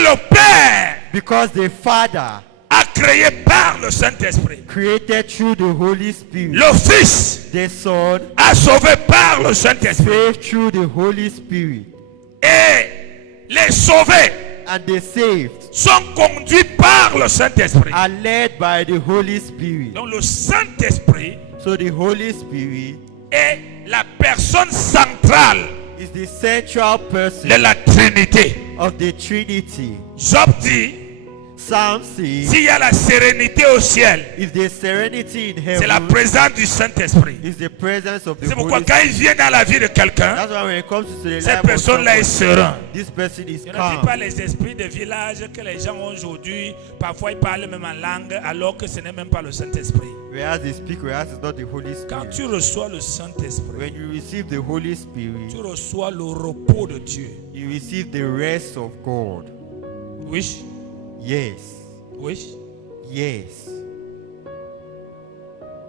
le Père Because the Father a créé par le Saint-Esprit. created through the Holy Spirit. Le Fils The Son a sauvé par le Saint-Esprit. saved through the Holy Spirit. Et les sauvés And the saved sont conduits par le Saint-Esprit. are led by the Holy Spirit. Donc le Saint-Esprit So the Holy Spirit est la personne centrale is the central person de la Trinité. of the Trinity. Job dit, Psalm says, s'il y a la sérénité au ciel, if there's serenity in c'est la heaven, présence du Saint-Esprit. it's the presence of the C'est Holy pourquoi Spirit. quand il vient dans la vie de quelqu'un, That's why when it comes to the life cette of personne-là est someone, serein. this person is Je ne dis calm. pas les esprits de village que les gens ont aujourd'hui. Parfois, ils parlent même en langue alors que ce n'est même pas le Saint-Esprit. Whereas they speak, whereas it's not the Holy Quand Spirit. tu reçois le Saint-Esprit, When you receive the Holy Spirit, tu reçois le repos de Dieu. you receive the rest of God. Oui, Yes. oui. Yes.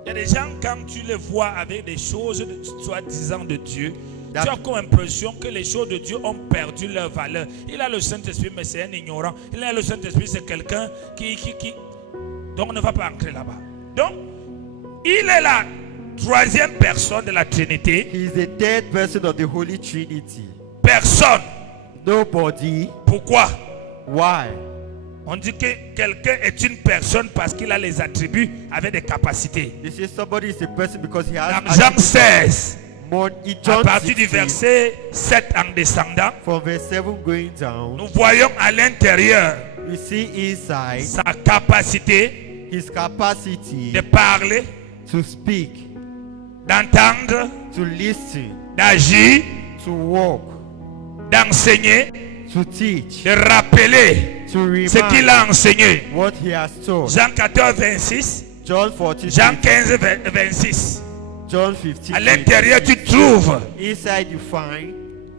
Il y a des gens, quand tu les vois avec des choses soi-disant de Dieu, That- tu as comme impression que les choses de Dieu ont perdu leur valeur. Il a le Saint-Esprit, mais c'est un ignorant. Il a le Saint-Esprit, c'est quelqu'un qui... Donc, on ne va pas entrer là-bas. Donc, il est la troisième personne de la Trinité. He is the third person of the Holy Trinity. Personne. Nobody. Pourquoi? Why? On dit que quelqu'un est une personne parce qu'il a les attributs avec des capacités. They say somebody is a person because he has Dans Jean 16, more. In à John partir du 16, verset 7 en descendant, from verse 7 going down, nous voyons à l'intérieur we see inside sa capacité his capacity de parler, to speak, d'entendre, to listen, d'agir, to walk, d'enseigner, to teach, de rappeler to ce qu'il remind a enseigné. what he has taught. Jean 14, 26, John 14, Jean 15, 26. John 15. À l'intérieur, tu trouves, Inside you find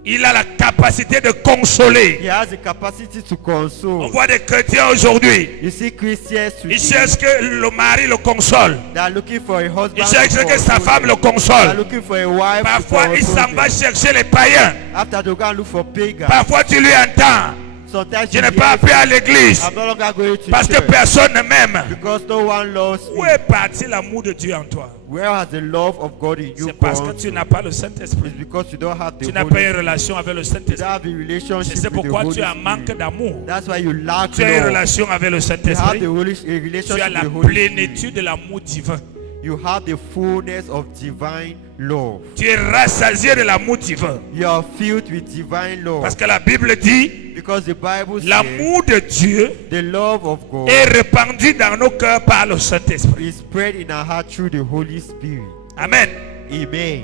il a la capacité de consoler. he has the capacity to On console. voit des chrétiens aujourd'hui. You see Christians Ils today cherchent que le mari le console. they are looking for a husband. Ils cherchent to que sa console femme them. le They are console. looking for a wife. Parfois, to il console s'en va them. chercher les païens. After they go and look for pagans. Parfois, tu lui entends. Sometimes Je you n'ai pas hear, appris à l'église I'm no longer going to parce que church personne ne m'aime. because no one loves Où me. est parti l'amour de Dieu en toi? Where has the love of God in you C'est parce que gone? tu n'as pas le Saint-Esprit. It's because you don't have the Tu n'as Holy pas une Spirit. relation avec le You don't Saint-Esprit. have a relationship C'est with the pourquoi Holy tu as un manque Spirit. d'amour. That's why you lack Tu as une love. relation avec le You have Saint-Esprit. the Holy, a Tu as relationship la with the Holy Spirit. plénitude de l'amour divin. You have the fullness of divine love. Tu es rassasié de l'amour divin. You are filled with divine love. Parce que la Bible dit, Because the Bible says l'amour de Dieu the love of God est répandu dans nos cœurs par le Saint-Esprit. is spread in our heart through the Holy Spirit. Amen. Amen.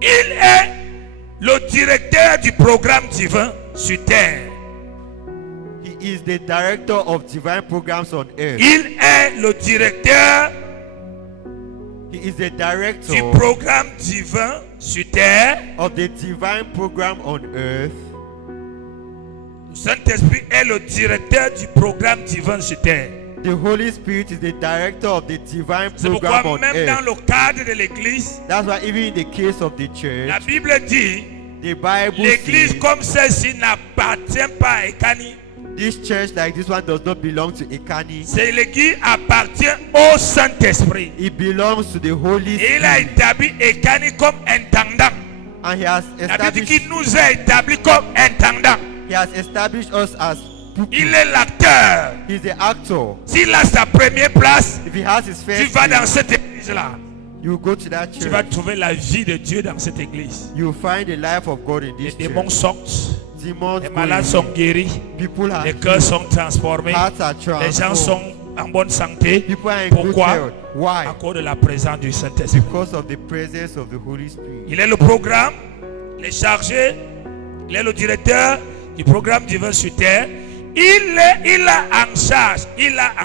Il est le directeur du programme divin sur terre. He is the director of divine programs on earth. Il est le directeur He is the du director programme divin sur terre. of the divine program on earth. Le Saint-Esprit est le directeur du programme divin sur terre. The Holy Spirit is the director of the divine C'est program pourquoi on même dans earth. le cadre de l'église, That's why even in the case of the church, la Bible dit, the Bible l'église says comme celle-ci n'appartient pas à Ekani. this church like this one does not belong to Ekani. C'est l'église appartient au Saint-Esprit. It belongs to the Holy Et il a Spirit. établi Ekani comme intendant. And he has La Bible dit established, qu'il nous a établi comme intendant. he has established us as pupils. Il est l'acteur. He's the actor. S'il a sa première place, If he has his tu first vas dans place, cette église-là. you go to that Tu vas church. trouver la vie de Dieu dans cette église. You find the life of God in Les this démons church. sortent. Demons Les go malades away. sont guéris. People are Les cœurs healed. sont transformés. Hearts are Les gens transformed. sont en bonne santé. People are in good Pourquoi? health. Why? À cause de la présence du Saint-Esprit. Because of the presence of the Holy Spirit. Il est le programme, il est chargé, il est le directeur du programme divin sur terre. Il a en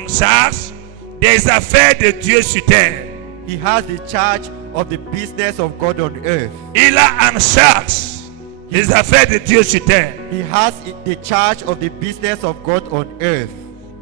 charge des affaires de Dieu sur terre. He has the charge of the business of God on earth. Il a en charge des affaires de Dieu sur terre. He has the charge of the business of God on earth.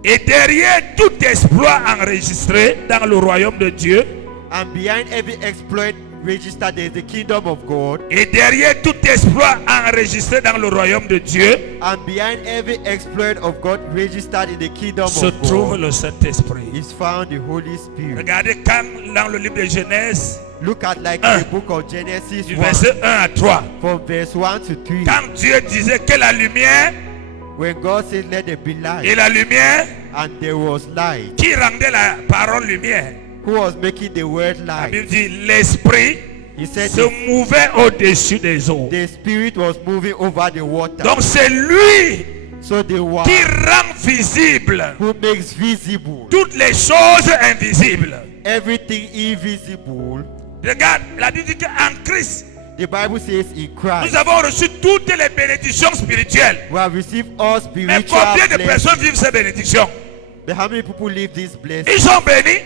Et derrière tout exploit enregistré dans le royaume de Dieu, And behind every exploit registered. There is the kingdom of God. Et derrière tout exploit enregistré dans le royaume de Dieu And behind every exploit of God registered in the kingdom se of trouve God le Saint-Esprit. is found the Holy Spirit. Regardez quand dans le livre de Genèse, Look at like Un. the book of Genesis du 1 verset 1 à 3, from verse 1 to 3. quand Dieu disait que la lumière, When God said let there be et light, la lumière and there was light. qui rendait la parole lumière, Who was making the word la Bible light? dit l'Esprit He said se mouvait au-dessus des eaux. the Spirit was moving over the water. Donc c'est lui So the one qui rend visible who makes visible toutes les choses invisibles. everything invisible. Regarde, la Bible dit qu'en Christ, The Bible says in nous Christ avons reçu toutes les bénédictions spirituelles. we have received all Mais spiritual combien de personnes blessings. vivent ces bénédictions? But how many people live this blessing? Ils sont bénis,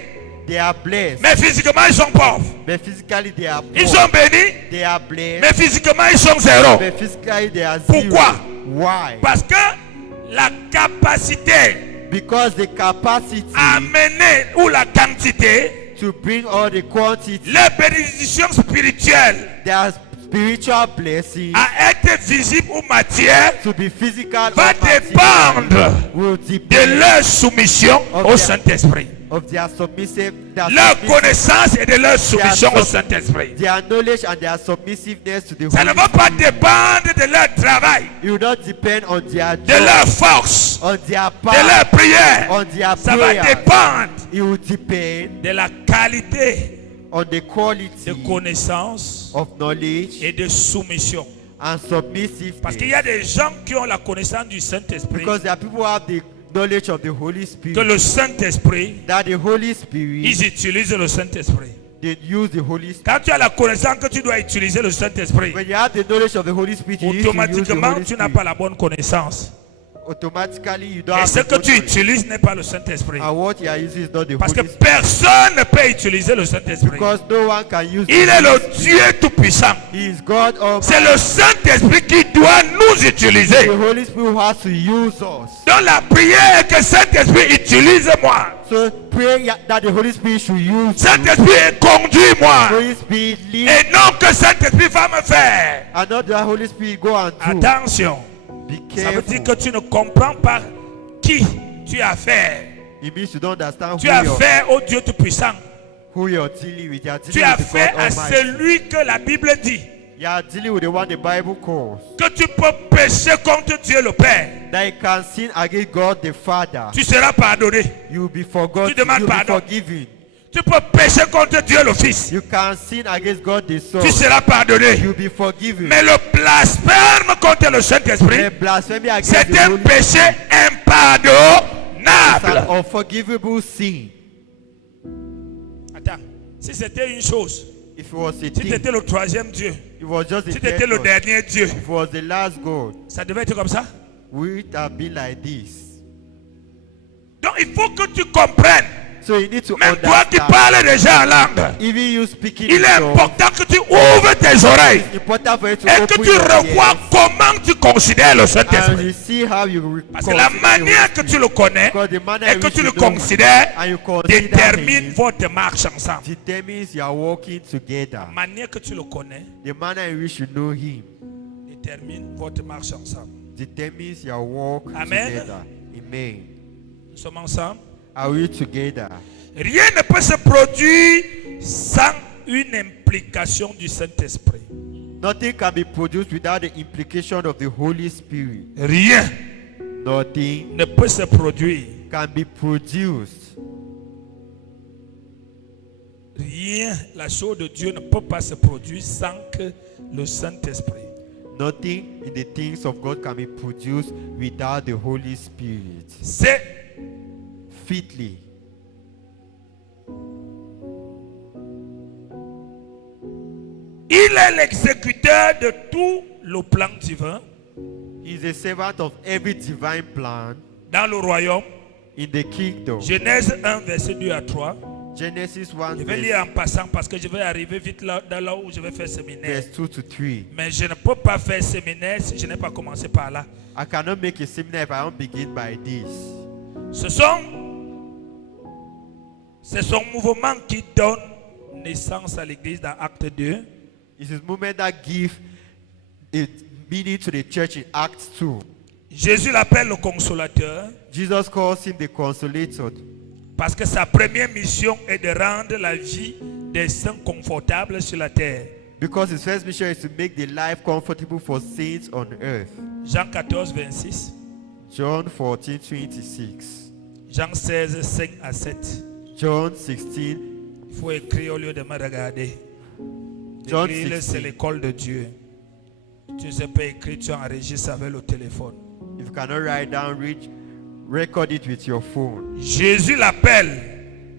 They are blessed. mais physiquement ils sont pauvres. But physically they are Ils poor. sont bénis, They are blessed. mais physiquement ils sont zéro. But physically they are zero. Pourquoi? Why? Parce que la capacité Because the capacity à mener ou la quantité, to bring all the quantity, les bénédictions spirituelles their spiritual blessing à être visible ou matière to be physical va or material dépendre will de depend leur soumission au Saint-Esprit. of their submissive, Leur connaissance et de leur soumission au Saint-Esprit. their knowledge and their submissiveness to the Ça ne Holy va pas Spirit. dépendre de leur travail, It will not depend on their de job, leur force, on their de power, leur prière. on their Ça va prayer. dépendre It will depend de la qualité on the de quality connaissance of knowledge et de soumission. and submissiveness. Parce qu'il y a des gens qui ont la connaissance du Saint-Esprit, Because there are people who have the knowledge of the Holy que Spirit, le Saint-Esprit, that the Holy Spirit, ils utilisent le Saint-Esprit. they use the Holy Spirit. Quand tu as la connaissance que tu dois utiliser le Saint-Esprit, When you have the knowledge of the Holy Spirit, you need to use the automatiquement Holy tu n'as Spirit. pas la bonne connaissance. Automatically, you don't Et have ce the que tu good knowledge. utilises n'est pas le Saint-Esprit. And what you are using is not the Parce que Holy Spirit. personne ne peut utiliser le Saint-Esprit. Because no one can use Il the est le Holy Spirit. Dieu Tout-Puissant. He is God C'est Almighty. le Saint-Esprit qui doit nous utiliser. The Holy Spirit has to use us. Dans la prière, que Saint-Esprit utilise-moi. So pray that the Holy Spirit should use you. Saint-Esprit conduis-moi. Holy Spirit lead, Et non que Saint-Esprit va me faire. and not the Holy Spirit go and do. Attention. Be Ça veut dire careful. que tu ne comprends pas qui tu as fait. It means you don't understand Tu as fait au Dieu Tout-Puissant. who you're dealing with. You are Tu dealing as with the fait God à Almighty. celui que la Bible dit You are dealing with the one the Bible calls. que tu peux pécher contre Dieu le Père. That you can sin against God the Father. Tu seras pardonné. You will be forgotten. Tu demandes You will be pardon. forgiven. Tu peux pécher contre Dieu le Fils. You can sin against God the Son. Tu seras pardonné. You will be forgiven. Mais le blasphème contre le The Saint-Esprit, blasphemy against c'est the un Holy péché It's an impardonnable. unforgivable sin. Attends, si c'était une chose, If it was a si thing, c'était le troisième Dieu, it was just a si c'était le God. dernier Dieu, If it was the last God, ça devait être comme ça. would it have been like this? Donc il faut que tu comprennes, So you need to même toi qui understand. parles déjà en langue, Even you speaking il in est tongues, important que tu ouvres tes oreilles it's important for you to et que open tu your revois ears comment tu considères le and Saint-Esprit. you see how you Parce que la manière que tu le connais Because the manner et in que which tu you le know considères and you consider détermine him votre marche ensemble. determines you are walking together. La manière que tu le connais The manner in which you know him détermine votre marche ensemble. determines your walk Amen. together. Amen. Nous sommes ensemble. Are we together? Rien ne peut se produire sans une implication du Saint-Esprit. Nothing can be produced without the implication of the Holy Spirit. Rien Nothing ne peut se produire. can be produced. Rien, la chose de Dieu ne peut pas se produire sans que le Saint-Esprit. Nothing in the things of God can be produced without the Holy Spirit. C'est Fitly. il est l'exécuteur de tout le plan divin He is a servant of every divine plan dans le royaume. in the kingdom. Genèse 1, verset 2 à 3. Genesis 1 Je vais lire en passant parce que je vais arriver vite là où je vais faire séminaire. verse 2 to 3. Mais je ne peux pas faire séminaire si je n'ai pas commencé par là. I cannot make a seminar if I don't begin by this. C'est son mouvement qui donne naissance à l'église dans Acte 2. It's this moment that gives a meaning to the church in Acts 2. Jésus l'appelle le consolateur Jesus calls him the Consolator parce que sa première mission est de rendre la vie des saints confortable sur la terre. because his first mission is to make the life comfortable for saints on earth. Jean 14, 26. John 14:26. Jean 16, 5 à 7. John 16. Il faut écrire au lieu de me regarder. John Écrire, 16. c'est l'école de Dieu. Tu ne sais pas écrire, tu enregistres avec le téléphone. If you cannot write down, record it with your phone. Jésus l'appelle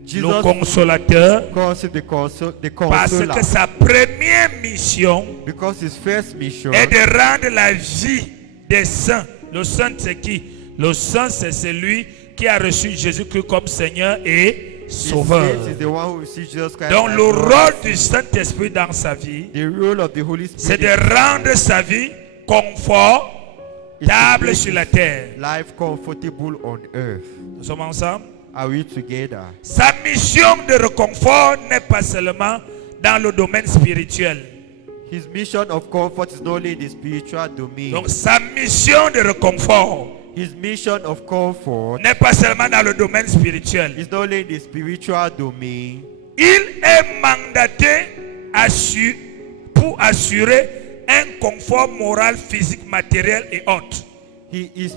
Jesus le consolateur calls him the parce Consoler que sa première mission because his first mission est de rendre la vie des saints. Le saint c'est qui? Le saint c'est celui qui a reçu Jésus-Christ comme Seigneur et Sauveur. is the one who receives Jesus Christ Donc as le Lord. rôle du Saint-Esprit dans sa vie, The role of the Holy c'est Spirit de rendre sa vie confortable sur la terre. life comfortable on earth. Nous sommes ensemble. Are we together? Sa mission de réconfort n'est pas seulement dans le domaine spirituel. His mission of comfort is not only in the spiritual domain. Donc sa mission de réconfort His mission of comfort n'est pas seulement dans le domaine spirituel. is not only in the spiritual domain. Il est mandaté pour assurer un confort moral, physique, matériel et autres. He is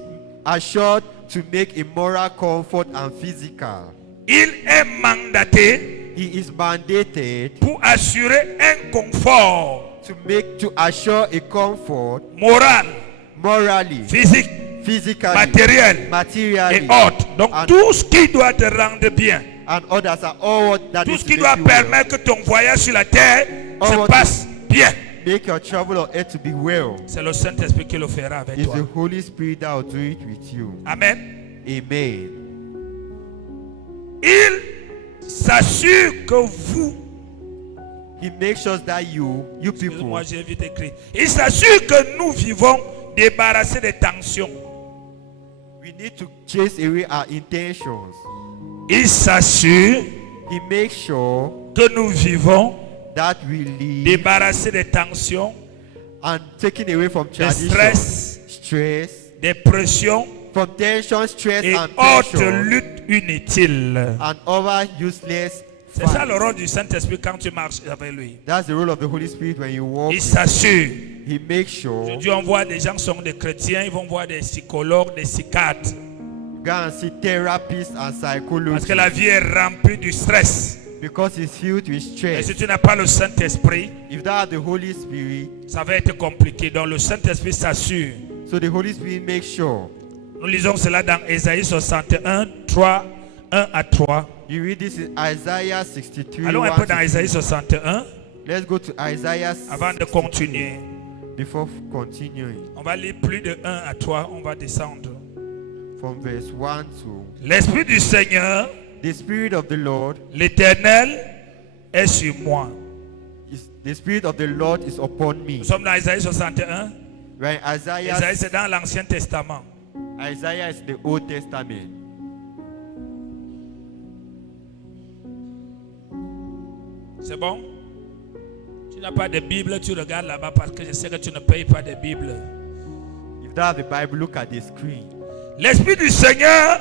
assured to make a moral comfort and physical. Il est mandaté He is mandated pour assurer un confort to assure a comfort moral, morally, physique, physically, matériel materially, et autres. Donc and, tout ce qui doit te rendre bien, and others are all that tout is ce to qui make doit you well. permettre que ton voyage sur la terre All se what passe bien. Make your travel on earth to be well. C'est le Saint-Esprit qui le fera avec It's toi. the Holy Spirit that will do it with you. Amen. Amen. Il s'assure que vous, He makes sure that you people, moi j'ai vite écrit, il s'assure que nous vivons débarrassés des tensions. we need to chase away our intentions. Il s'assure He makes sure que nous vivons that we live débarrassés des tensions, and taken away from des tradition, stress, des pressions from tension, stress et and autres tension, luttes inutiles. and other useless C'est ça fights. le rôle du Saint-Esprit quand tu marches avec lui. That's the role of the Holy Spirit when you walk. Il s'assure. He makes sure. Aujourd'hui, on voit des gens qui sont des chrétiens, ils vont voir des psychologues, des psychiatres. Go and see therapists and Parce que la psychologists vie est remplie du stress. because it's filled with Et stress. si tu n'as pas le Saint-Esprit, If you don't have the Holy Spirit, ça va être compliqué. Donc le Saint-Esprit s'assure. so the Holy Spirit makes sure. Nous lisons cela dans Ésaïe 61, 3, 1 à 3. You read this in Isaiah 63. Allons un 1 peu dans to Ésaïe 3. 61 Let's go to Isaiah avant de continuer. before continuing On va lire plus de 1 à 3, on va descendre. from verse 1 to. L'Esprit du Seigneur, The Spirit of the Lord l'Éternel, est sur moi. the Spirit of the Lord is upon me. Nous sommes dans Ésaïe 61. When Ésaïe, c'est dans l'Ancien Testament. Isaiah is the Old Testament. C'est bon? Tu n'as pas de Bible, tu regardes là-bas parce que je sais que tu ne payes pas de Bible. If you don't have the Bible, look at the screen. L'Esprit du Seigneur,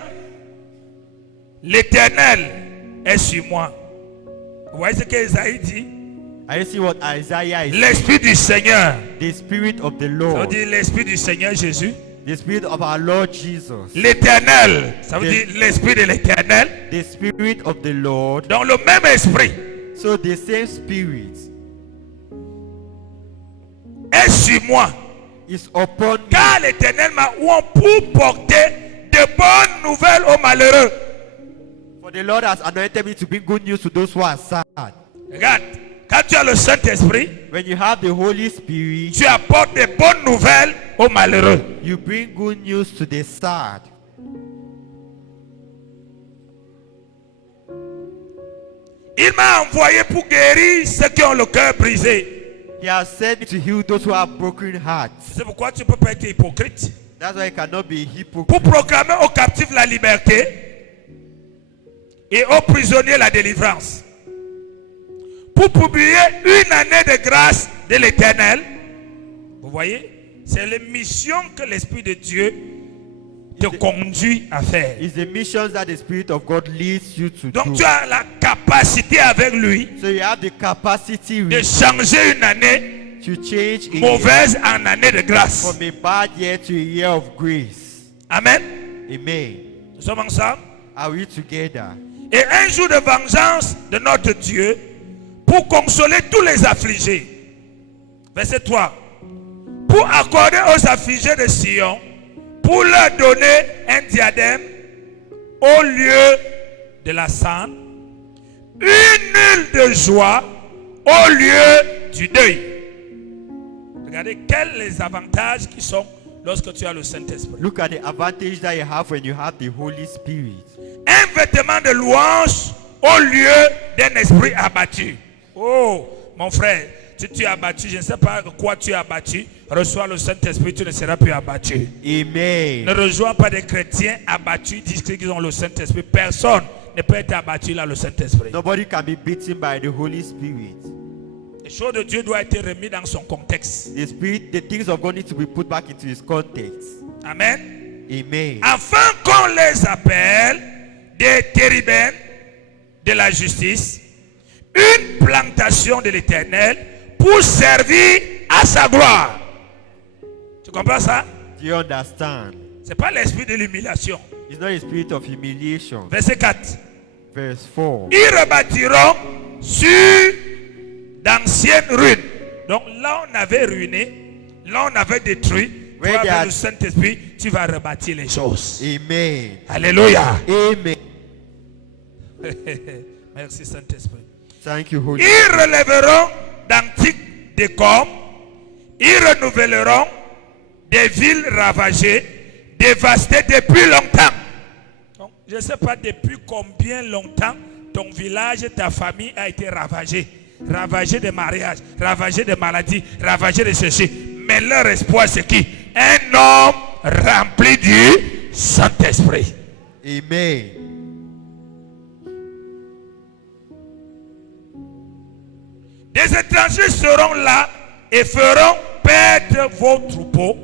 l'Éternel, est sur moi. Vous voyez ce qu'Ésaïe dit? Are you see what Isaiah is? L'Esprit du Seigneur. The Spirit of the Ça veut Lord. dire l'Esprit du Seigneur Jésus. The Spirit of our Lord Jesus. L'Éternel, ça veut The- dire l'Esprit de l'Éternel. The Spirit of the Lord. Dans le même esprit So the same Spirit est sur moi. is upon me. Car l'Éternel m'a oint pour porter de bonnes nouvelles aux malheureux. For the Lord has anointed me to bring good news to those who are sad. Regarde, quand tu as le Saint-Esprit, When you have the Holy Spirit, tu apportes de bonnes nouvelles aux malheureux. you bring good news to the sad. Il m'a envoyé pour guérir ceux qui ont le cœur brisé. He has sent me to heal those who have broken hearts. C'est pourquoi tu ne peux pas être hypocrite. That's why you cannot be a hypocrite. Pour proclamer aux captifs la liberté et aux prisonniers la délivrance. pour publier une année de grâce de l'Éternel. Vous voyez, c'est la mission que l'Esprit de Dieu te conduit à faire. It's the missions that the Spirit of God leads you to Donc do. tu as la capacité avec lui So you have the capacity de changer une année to change a year mauvaise en année de grâce. from a bad year to a year of grace. Amen. Amen. Nous sommes ensemble. Are we together? Et un jour de vengeance de notre Dieu pour consoler tous les affligés. Verset 3. Pour accorder aux affligés de Sion, pour leur donner un diadème au lieu de la cendre, une huile de joie au lieu du deuil. Regardez quels les avantages qui sont lorsque tu as le Saint-Esprit. Look at the advantage that you have when you have the Holy Spirit. Un vêtement de louange au lieu d'un esprit abattu. Oh, mon frère, si tu es abattu, je ne sais pas quoi tu es abattu, reçois le Saint-Esprit, tu ne seras plus abattu. Amen. Ne rejoins pas des chrétiens abattus, disent qu'ils ont le Saint-Esprit. Personne ne peut être abattu là, le Saint-Esprit. Nobody can be beaten by the Holy Spirit. Les choses de Dieu doivent être remises dans son contexte. The things of God need to be put back into his context. Amen. Amen. Afin qu'on les appelle des térubins de la justice, une plantation de l'Éternel pour servir à sa gloire. Tu comprends ça? Do you understand? Ce n'est pas l'esprit de l'humiliation. It's not a spirit of humiliation. Verset 4. Verse 4. Ils rebâtiront sur d'anciennes ruines. Donc là on avait ruiné, là on avait détruit. Toi avec le Saint-Esprit, tu vas rebâtir les choses. Amen. Alléluia. Amen. Merci Saint-Esprit. Thank you, Holy Ils relèveront d'antiques décombres, ils renouvelleront des villes ravagées, dévastées depuis longtemps. Donc, je ne sais pas depuis combien longtemps ton village, ta famille a été ravagé. Ravagé de mariage, ravagé de maladies, ravagé de ceci. Mais leur espoir, c'est qui? Un homme rempli du Saint-Esprit. Amen. Des étrangers seront là et feront perdre vos troupeaux.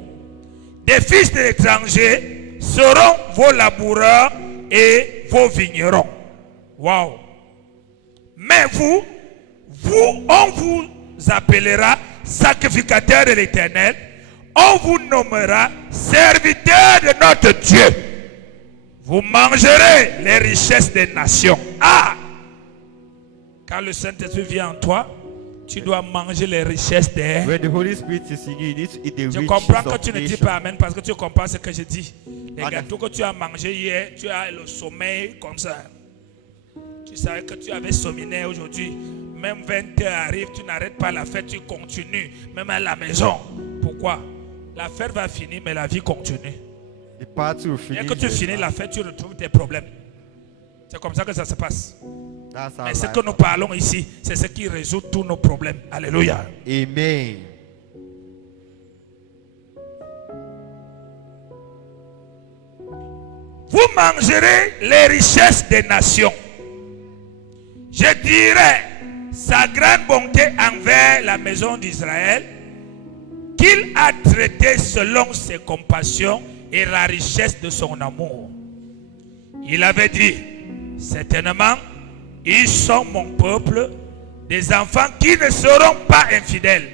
Des fils de l'étranger seront vos laboureurs et vos vignerons. Waouh! Mais vous, on vous appellera sacrificateurs de l'Éternel. On vous nommera serviteurs de notre Dieu. Vous mangerez les richesses des nations. Ah! Quand le Saint-Esprit vient en toi, tu dois manger les richesses des... When the Holy Spirit is in you, you need to eat the Je riches comprends que of tu ne dis nations. pas Amen parce que tu comprends ce que je dis. Les Amen. gâteaux que tu as mangés hier, tu as le sommeil comme ça. Tu savais que tu avais sommeillé aujourd'hui. Même 20h arrive, tu n'arrêtes pas la fête, tu continues. Même à la maison. Pourquoi? La fête va finir, mais la vie continue. The party will Dès finish. que tu finis la fête, tu retrouves tes problèmes. C'est comme ça que ça se passe. That's how Mais ce life. que nous parlons ici, c'est ce qui résout tous nos problèmes. Alléluia. Amen. Vous mangerez les richesses des nations. Je dirai sa grande bonté envers la maison d'Israël, qu'il a traité selon ses compassions et la richesse de son amour. Il avait dit, certainement, ils sont mon peuple, des enfants qui ne seront pas infidèles.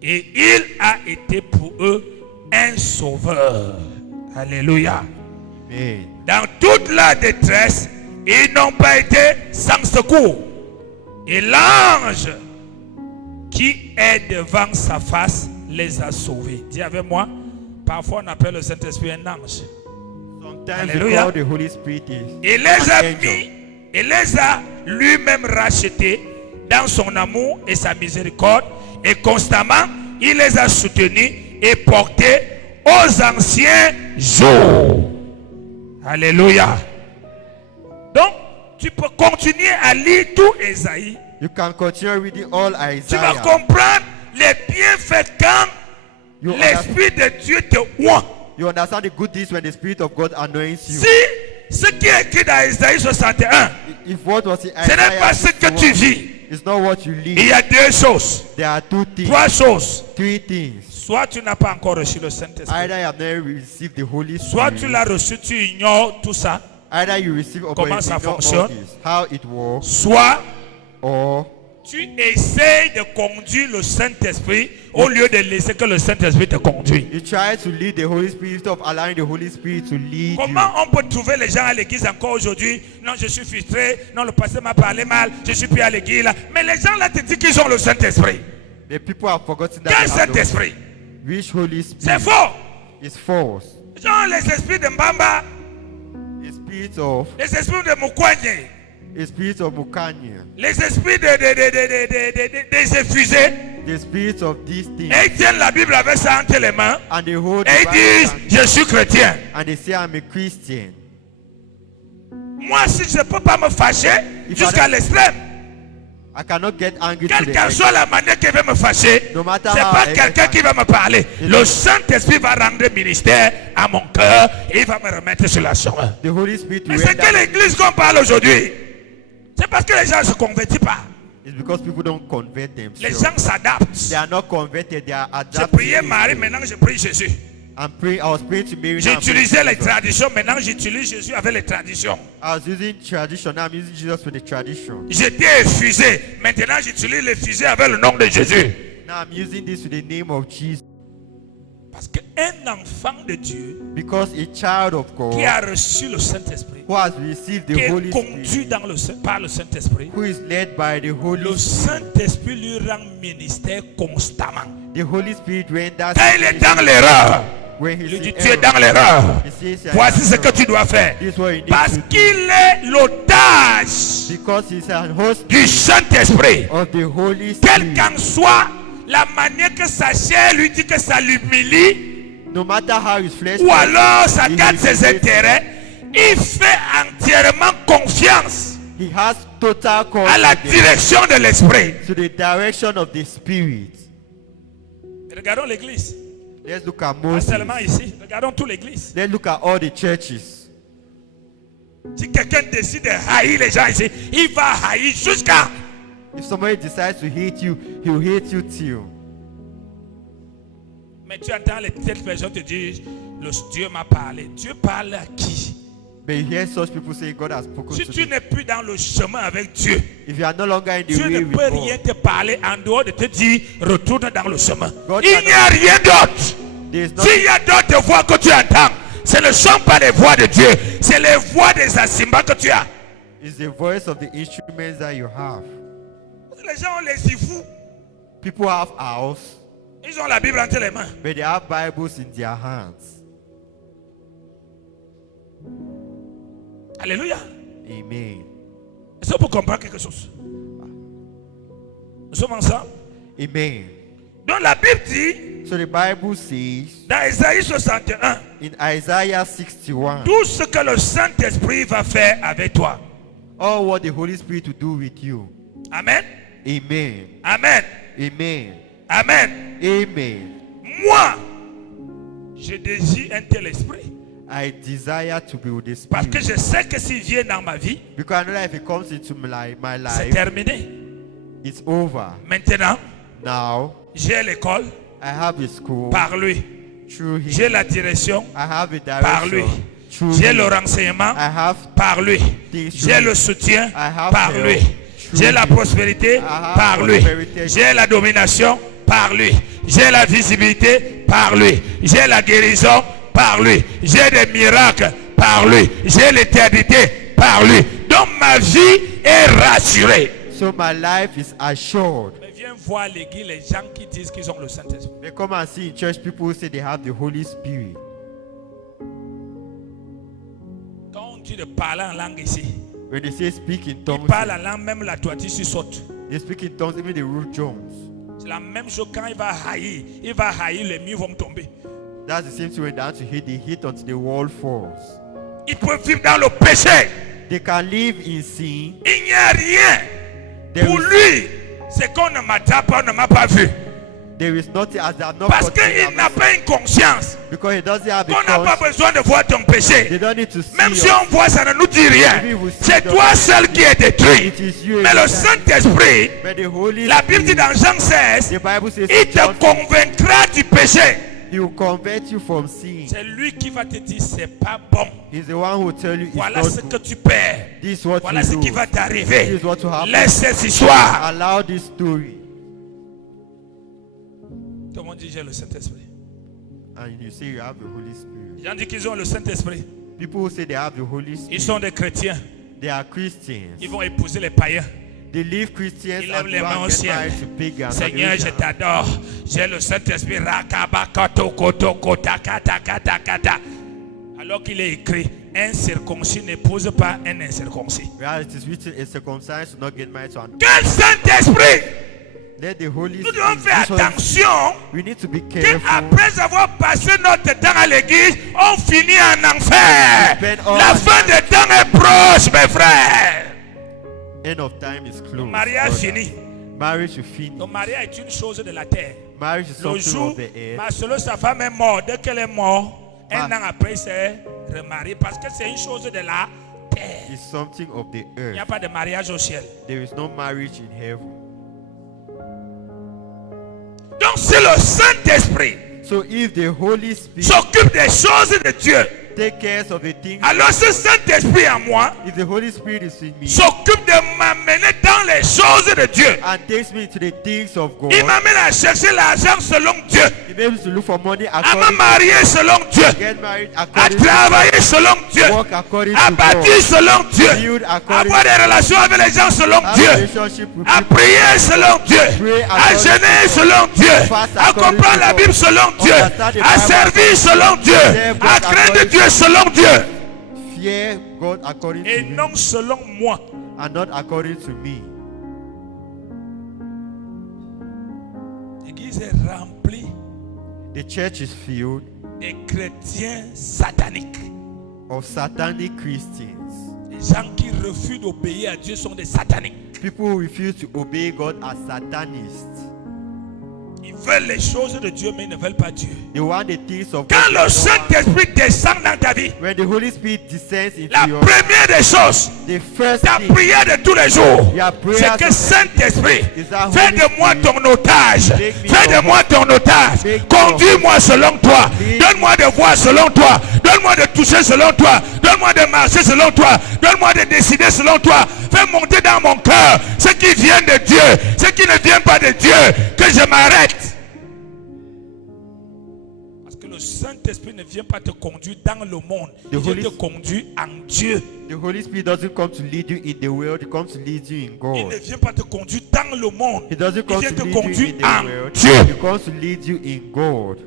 Et il a été pour eux un sauveur. Alléluia. Amen. Dans toute la détresse, ils n'ont pas été sans secours. Et l'ange qui est devant sa face les a sauvés. Dis avec moi, parfois on appelle le Saint-Esprit un ange. Sometimes Alléluia. we call the Holy Spirit is Il les a an angel. mis, il les a lui-même rachetés dans son amour et sa miséricorde. Et constamment, il les a soutenus et portés aux anciens jours. Alléluia. Donc, tu peux continuer à lire tout Ésaïe. You can continue reading all Tu vas Isaiah. comprendre les bienfaits quand You l'Esprit de Dieu te oint. You understand the good deeds when the Spirit of God anoints you. Si ce qui est écrit dans Ésaïe 61, If what was in ce n'est pas ce que tu Isaiah, vis. It's not what you Il live. y a deux choses, There are two things, trois choses. three things. Soit tu n'as pas encore reçu le Saint-Esprit. Either you have never received the Holy Soit tu Spirit, l'as reçu, tu ignores tout ça. either you receive or Comment you ça ignore all fonctionne? this, how it works, Soit or tu essayes de conduire le Saint-Esprit au lieu de laisser que le Saint-Esprit te conduise. you try to lead the Holy Spirit instead of allowing the Holy Spirit to lead you. Comment on peut trouver les gens à l'église encore aujourd'hui? Non, je suis frustré. Non, le pasteur m'a parlé mal. Je suis plus à l'église. Là. Mais les gens là te disent qu'ils ont le Saint-Esprit. The people have forgotten that Quel they have the Saint-Esprit? which Holy C'est Spirit faux. is false. Genre les esprits de Mbamba, The spirit of les esprits de Mukwenye, the spirit of Mukanya, les esprits des effusés. the spirit of these things, Et ils tiennent la Bible avec ça entre les mains. and they hold Et the ils disent, Bible je suis chrétien. and they say I'm a Christian. Moi, si je ne peux pas me fâcher Il jusqu'à fallait- l'extrême, I cannot get angry to quelle the qu'en end. soit la manière qu'il veut me fâcher, No matter c'est how pas I quelqu'un get qui va me parler. Le Saint-Esprit va rendre ministère à mon cœur et il va me remettre sur la chemin. The Holy Spirit Mais will c'est quelle render. église qu'on parle aujourd'hui? C'est parce que les gens ne se convertissent pas. It's because people don't convert Les themselves. gens s'adaptent. They are not converted. They are Je adapted. priais Marie, maintenant je prie Jésus. I was praying to Mary. now I'm praying J'utilisais to les Jesus. traditions, maintenant j'utilise Jésus avec les traditions. I was using tradition. Now I'm using Jesus with the tradition. J'étais effusé, maintenant j'utilise les fusées avec le nom de Jésus. Now I'm using this with the name of Jesus. Parce qu'un enfant de Dieu Because a child of God qui a reçu le Saint-Esprit, who has received qui the est Holy conduit Spirit, dans par le Saint-Esprit, who is led by the Holy le Spirit, Saint-Esprit lui rend ministère constamment. the Holy Spirit renders. Quand il est dans l'erreur, When il he's lui dit in tu es error, dans l'erreur. he says, Voici ce que tu dois faire. This is what you need Parce to do. qu'il est l'otage Because he's an host du Saint-Esprit. of the Holy Quelle Spirit. qu'en soit la manière que sa chair lui dit que ça l'humilie, No matter how his flesh ou alors ça he garde ses humiliates, intérêts, il fait entièrement confiance he has total à la confidence direction de l'Esprit. to the direction of the Spirit. Regardons l'église. Let's look at Pas Moses. seulement ici. Regardons toute l'église. Let's look at all the churches. Si quelqu'un décide de haïr les gens ici, il va haïr jusqu'à. If somebody decides to hate you, he will hate you till. Mais tu entends les petites personnes te dire, le Dieu m'a parlé. Dieu parle à qui? But you hear such people say God has spoken Si to tu them. n'es plus dans le chemin avec Dieu, If you are no longer in the Dieu way ne with peut God, rien te parler en dehors de te dire retourne dans le chemin. God Il n'y a rien d'autre. there is S'il y a d'autres voix que tu entends, ce ne sont pas les voix de Dieu, c'est les voix des assimbats que tu as. It's the voice of the instruments that you have. Les gens ont les ifous, People have house, ils ont la Bible entre les mains. but they have Bibles in their hands. Alléluia. Amen. Est-ce qu'on peut comprendre quelque chose? Nous sommes ensemble. Amen. Donc la Bible dit, So the Bible says dans Isaïe 61, in Isaiah 61, tout ce que le Saint-Esprit va faire avec toi. all what the Holy Spirit will do with you. Amen. Amen. Amen. Amen. Amen. Amen. Moi, je désire un tel esprit. I desire to be with the Parce que Spirit. je sais que s'il vient dans ma vie, Because I know that if it comes into my c'est life, terminé. it's over. Maintenant, Now, j'ai l'école I have a school par lui. through him. J'ai la direction I have a par lui. direction through J'ai him. le renseignement I have par lui. J'ai le soutien par lui. J'ai la prospérité par lui. J'ai la domination par lui. J'ai la visibilité par lui. J'ai la guérison par lui. J'ai des miracles par lui. J'ai l'éternité par lui. Donc ma vie est rassurée. So my life is assured. Mais viens voir l'église les gens qui disent qu'ils ont le Saint-Esprit. They come and see in church people who say they have the Holy Spirit. Quand on dit de parler en langue ici, When they say speak in ils tongues, parlent en langue, même la toiture saute. they speak in tongues, even the root Jones. C'est la même chose quand il va haïr, les murs vont tomber. That's the same thing when they have to hit, they hit until the wall falls. Ils peuvent vivre dans le péché. They can live in sin. Il n'y a rien. There Pour is, lui, c'est qu'on ne m'attrape pas, on ne m'a pas vu. There is nothing as they are not Parce caught in qu'il n'a their pas une conscience. because he doesn't have a On n'a pas conscience. besoin de voir ton péché. They don't need to see Même si us. on voit, ça ne nous dit rien. C'est toi seul qui est détruit. It is you. Mais le Saint-Esprit, But the Holy la Bible dit dans Jean 16, the Bible says il in te John, convaincra du péché. he will convert you from sin. C'est lui qui va te dire c'est pas bon. He's the one who will tell you it's Voilà not ce que good. tu perds. This is what Voilà you ce qui do. va t'arriver. This is what will happen. Laisse cette histoire. Allow this story. Tout le monde dit j'ai le Saint-Esprit. And you say you have the Holy Spirit. Les gens disent qu'ils ont le Saint-Esprit. People who say they have the Holy Ils Spirit, sont des chrétiens. they are Christians. Ils vont épouser les païens. They leave Christians Ils and lèvent les go mains au and get ciel. married to pagans. Seigneur, je t'adore. J'ai le Saint-Esprit. Rakabakotokotokotakatakata. Alors qu'il est écrit, un circoncis n'épouse pas un incirconcis. Whereas it is written, a circumcised will not get married to an. Quel Saint-Esprit! Let the Holy Nous devons Spirit. faire This Holy- attention We need to be careful. qu'après avoir passé notre temps à l'église, on finit en enfer. Spend all La our fin time. des temps est proche, mes frères. End of time is close. Le mariage brother. fini. Marriage is finished. Le mariage est une chose de la terre. Marriage is Le something jour, of the air. Marcelo, sa femme est morte. Dès qu'elle est morte, un Ah. an après, il s'est remarié parce que c'est une chose de la terre. It's something of the Il n'y a earth. pas de mariage au ciel. There is no marriage in heaven. Donc, si le Saint-Esprit So if the Holy Spirit s'occupe des choses de Dieu, take care of the things, alors ce Saint-Esprit en moi if the Holy Spirit is in me s'occupe de m'amener dans les choses de Dieu. and takes me to the things of God, Il m'amène à chercher l'argent selon Dieu, he may be able to look for money à me according marier selon Dieu, to get married à according to travailler selon Dieu, walk according à to bâtir God, selon Dieu, build according avoir des relations avec les gens selon have Dieu, relationship with à people, prier selon Dieu, Pray à according jeûner to selon Dieu, Fast à according comprendre to la God. Bible selon Dieu, Understand the à Bible servir selon Dieu, Serve God à craindre according Dieu to selon Dieu, fear God according et to me non selon moi. and not according to me. L'église est remplie The church is filled des chrétiens sataniques. of satanic Christians. Les gens qui refusent d'obéir à Dieu sont des sataniques. People who refuse to obey God are satanists. Ils veulent les choses de Dieu, mais ils ne veulent pas Dieu. They want the things of Quand God. le they don't want- Saint-Esprit descend dans ta vie, When the Holy Spirit descends into la your première des choses, the first ta thing prière de tous les jours, Your prayer c'est que to- Saint-Esprit, is that fais Holy de moi Spirit, ton otage. make me Fais de your- moi ton otage. make me Conduis-moi selon toi. Lead Donne-moi de voir selon toi. Donne-moi de toucher selon toi. Donne-moi de marcher selon toi. Donne-moi de décider selon toi. Fais monter dans mon cœur ce qui vient de Dieu, ce qui ne vient pas de Dieu, que je m'arrête. Parce que le Saint-Esprit ne vient pas te conduire dans le monde. Il vient Holy- te conduire en Dieu. The Holy Spirit doesn't come to lead you in the world, he comes to lead you in Il ne God. vient pas te conduire dans le monde. He doesn't Il come vient to te lead you conduire in the en world, Dieu. he comes to lead you in God.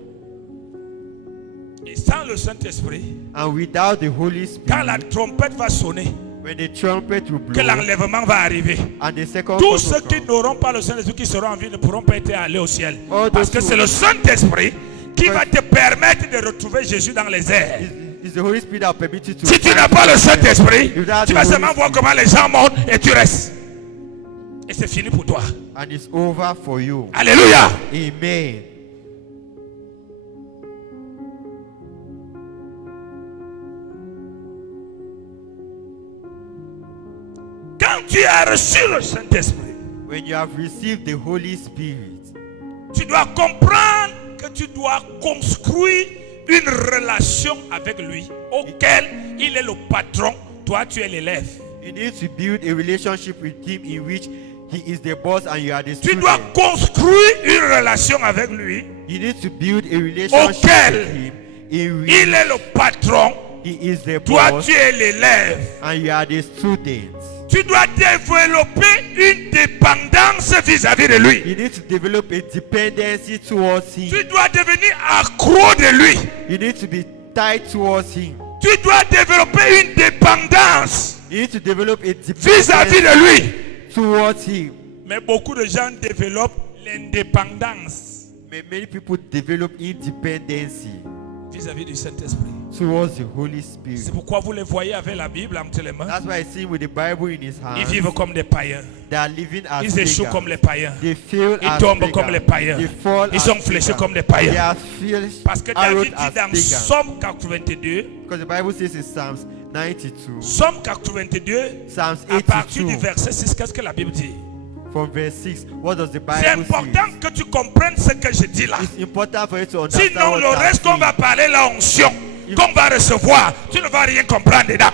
Et sans le Saint-Esprit, And without the Holy quand la Spirit, trompette va sonner, when the trumpet will que blow l'enlèvement va arriver, and the second tous trump ceux will qui come, n'auront pas le Saint-Esprit, qui seront en vie, ne pourront pas être allés au ciel. All Parce those que who- c'est le Saint-Esprit qui va te permettre de retrouver Jésus dans les airs. It's the Holy Spirit that will permit you to Si tu n'as pas le Saint-Esprit, Without tu the vas Holy seulement voir Spirit. comment les gens montent et tu restes. Et c'est fini pour toi. and it's over for you. Alléluia. Amen. Quand tu as reçu le Saint-Esprit, When you have received the Holy Spirit, tu dois comprendre que tu dois construire une relation avec lui auquel il est le patron, toi tu es l'élève. you need to build a relationship with him in which he is the boss and you are the Tu student. dois construire une relation avec lui. You need to build a relationship Auquel with him in which Il est le patron, he is the toi boss tu es l'élève. and you are the student. Tu dois développer une dépendance vis-à-vis de lui. You need to develop a dependency towards him. Tu dois devenir accro de lui. You need to be tied towards him. Tu dois développer une dépendance You need to develop a vis-à-vis dependency de lui. towards him. Mais beaucoup de gens développent l'indépendance Many people develop independency vis-à-vis du Saint-Esprit. towards the Holy C'est Spirit. pourquoi vous les voyez avec la Bible entre les mains. That's why I see with the Bible in his Ils hand, vivent comme des païens. they are living as Ils échouent pagans. comme les païens. They fail Ils as tombent pagans. comme les païens. They fall Ils as sont fléchés pagans. comme des They païens. are fierce, Parce que arrowed David as dit dans pagans. Psaume 82, Because the Bible says in Psalms 92, Psaume 82, Psalms à partir du 82, verset 6, qu'est-ce que la Bible dit? from verse 6, what does the C'est Bible important say? que tu comprennes ce que je dis là. It's important for you to understand Sinon, what le I'm reste qu'on saying. va parler, la onction, qu'on va recevoir, tu ne vas rien comprendre dedans.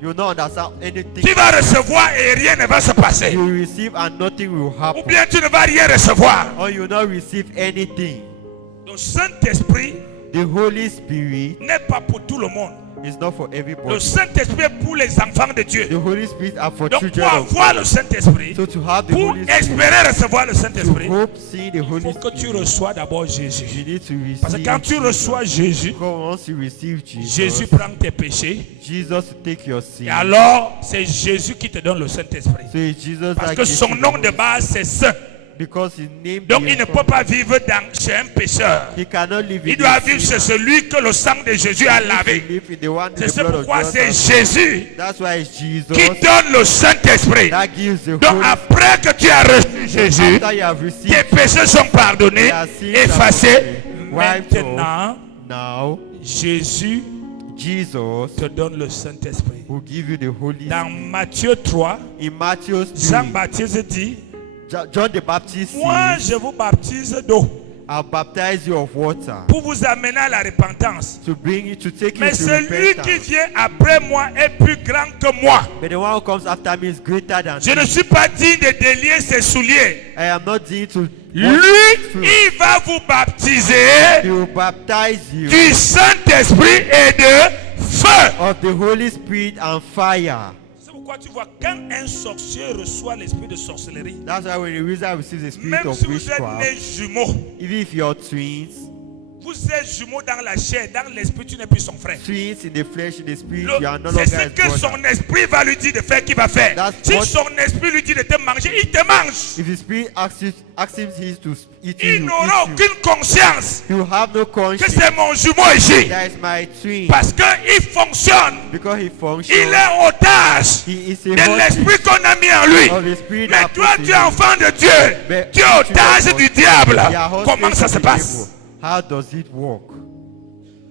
You will not understand anything. Tu vas recevoir et rien ne va se passer. You will receive and nothing will Ou happen. bien tu ne vas rien recevoir. Or you will not receive anything. Le Saint-Esprit The Holy Spirit n'est pas pour tout le monde. is not for Le everybody. Saint-Esprit est pour les enfants de Dieu. The Holy Spirit are for Donc pour children of avoir God. le Saint-Esprit, So to have the pour Holy Spirit, espérer recevoir le to Saint-Esprit, hope seeing the il Holy faut que tu Spirit, reçois d'abord Jésus. you need to Parce que receive quand tu Jesus. reçois Jésus, Because once you receive Jesus, Jésus prend tes péchés. Jesus will take your sin. Et alors, c'est Jésus qui te donne le Saint-Esprit. So it's Jesus Parce that que gives son you the nom Holy de base, c'est Saint. Because his name Donc, is il ne peut pas vivre chez un pécheur. He cannot live in Il doit the vivre chez sinner. celui que le sang de Jésus a He needs to lavé. live in the one in C'est the ce blood of pourquoi Jesus c'est has Jésus That's why it's Jesus qui donne le Saint-Esprit. that gives the Donc, Holy après que tu as reçu Jésus, After you have tes received péchés sont pardonnés, Their sins effacés. are forgiven. Wiped off. Maintenant, now, Jésus Jesus te donne le Saint-Esprit. will give you the Holy Dans Spirit. Matthieu 3, In Matthew 3, Jean-Baptiste dit, John the Baptist moi says, je vous baptise d'eau I'll baptize you of water pour vous amener à la repentance. to bring you to take you Mais to celui qui repentance. vient après moi est plus grand que moi. But the one who comes after me is greater than Je ne me. suis pas digne de délier ses souliers. I am not digne to Lui, wash il va vous baptiser He will baptize you du Saint-Esprit et de feu. of the Holy Spirit and fire. C'est pourquoi tu vois, quand un sorcier reçoit l'esprit de sorcellerie, That's why when the wizard receives the spirit même of si vous êtes witchcraft, nés jumeaux, even if you're twins, vous êtes jumeaux dans la chair, dans l'esprit, tu n'es plus son frère. twins in the flesh, in the spirit, you are no C'est longer ce his que brother. son esprit va lui dire de faire qu'il va faire. That's Si what- son esprit lui dit de te manger, il te mange. If the spirit asks him to eat you, Il he will n'aura eat you. aucune conscience He will have no que conscience. c'est mon jumeau ici. That is my twin. Parce qu'il fonctionne. Because he functions. Il est otage He is a de hostage l'esprit qu'on a mis en lui. of the spirit Mais that toi, put tu in es him. enfant de Dieu. But Tu es you otage are du hostage- diable. you are hostage Comment ça of se the passe? devil. How does it work?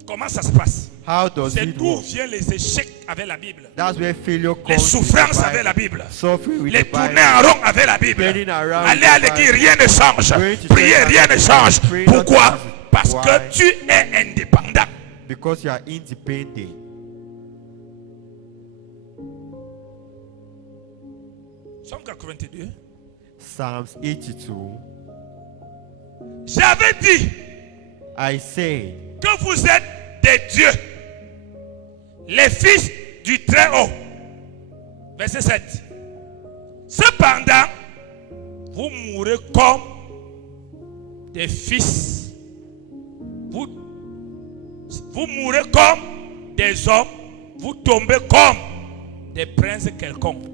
Comment ça se passe? How does C'est it d'où work? viennent les échecs avec la Bible. That's where failure Les comes. souffrances with the avec la Bible. Bible. Suffering with Les the tourner Bible. en rond avec la Bible. Turning around Aller with à the l'église, Bible. rien ne change. Going to Prier, church, rien ne change. praying, not Pourquoi? change. Parce Why? que tu es indépendant. Because you are independent. Psaume 82. Psalms 82. J'avais dit I say que vous êtes des dieux, les fils du Très-Haut. Verset 7. Cependant, vous mourrez comme des fils. Vous mourrez comme des hommes. Vous tombez comme des princes quelconques.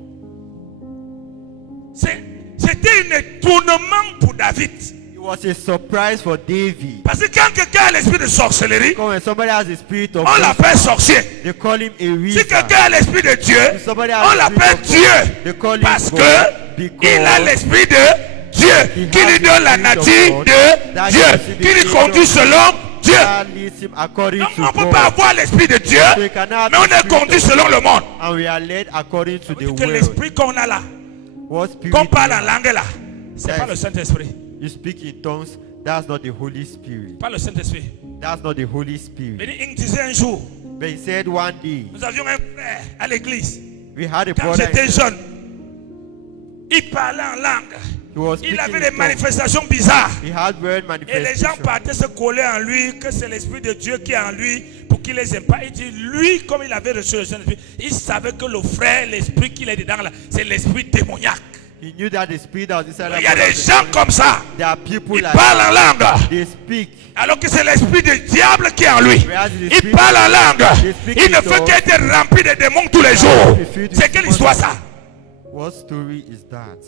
C'était un étonnement pour David. it was a surprise for David. Parce que quand quelqu'un a l'esprit de sorcellerie, Because when somebody has the spirit of on l'appelle sorcier. they call him a Si wizard. quelqu'un a l'esprit de Dieu, If somebody has on the l'appelle spirit of God, Dieu. they call him Parce God que because il a l'esprit de Dieu, he qui has lui the donne la spirit of nature God de that Dieu, gives him the qui lui nature conduit of selon Dieu. that leads him according Donc to on ne peut pas God. avoir l'esprit de Dieu, So you cannot have mais on the est spirit conduit of selon le monde. And we are led according to Ça the veut dire que world. l'esprit qu'on a là, What spirit qu'on parle you en langue là, c'est Yes. pas le Saint-Esprit. You speak in tongues, that's not the Holy Spirit. Pas le Saint-Esprit. That's not the Holy Spirit. Mais il me disait un jour, But he said one day, nous avions un frère à l'église. we had a Quand brother, j'étais jeune, il parlait en langue. he was Il speaking avait in des tongues. manifestations bizarres. He had weird Et les gens manifestations. partaient se coller en lui, que c'est l'Esprit de Dieu qui est en lui, pour qu'il les aime pas. Il dit, lui, comme il avait reçu le Saint-Esprit, il savait que le frère, l'Esprit qu'il est dedans là, c'est l'Esprit démoniaque. He knew that the spirit that was inside Il that y a brother des was gens the comme ça, There are people ils like parlent en langue, they speak. alors que c'est l'Esprit du diable qui est en lui. Whereas the Il spirit parle en langue, they speak il ne in fait tongues. qu'être rempli de démons tous les jours. C'est quelle histoire ça? What story is that?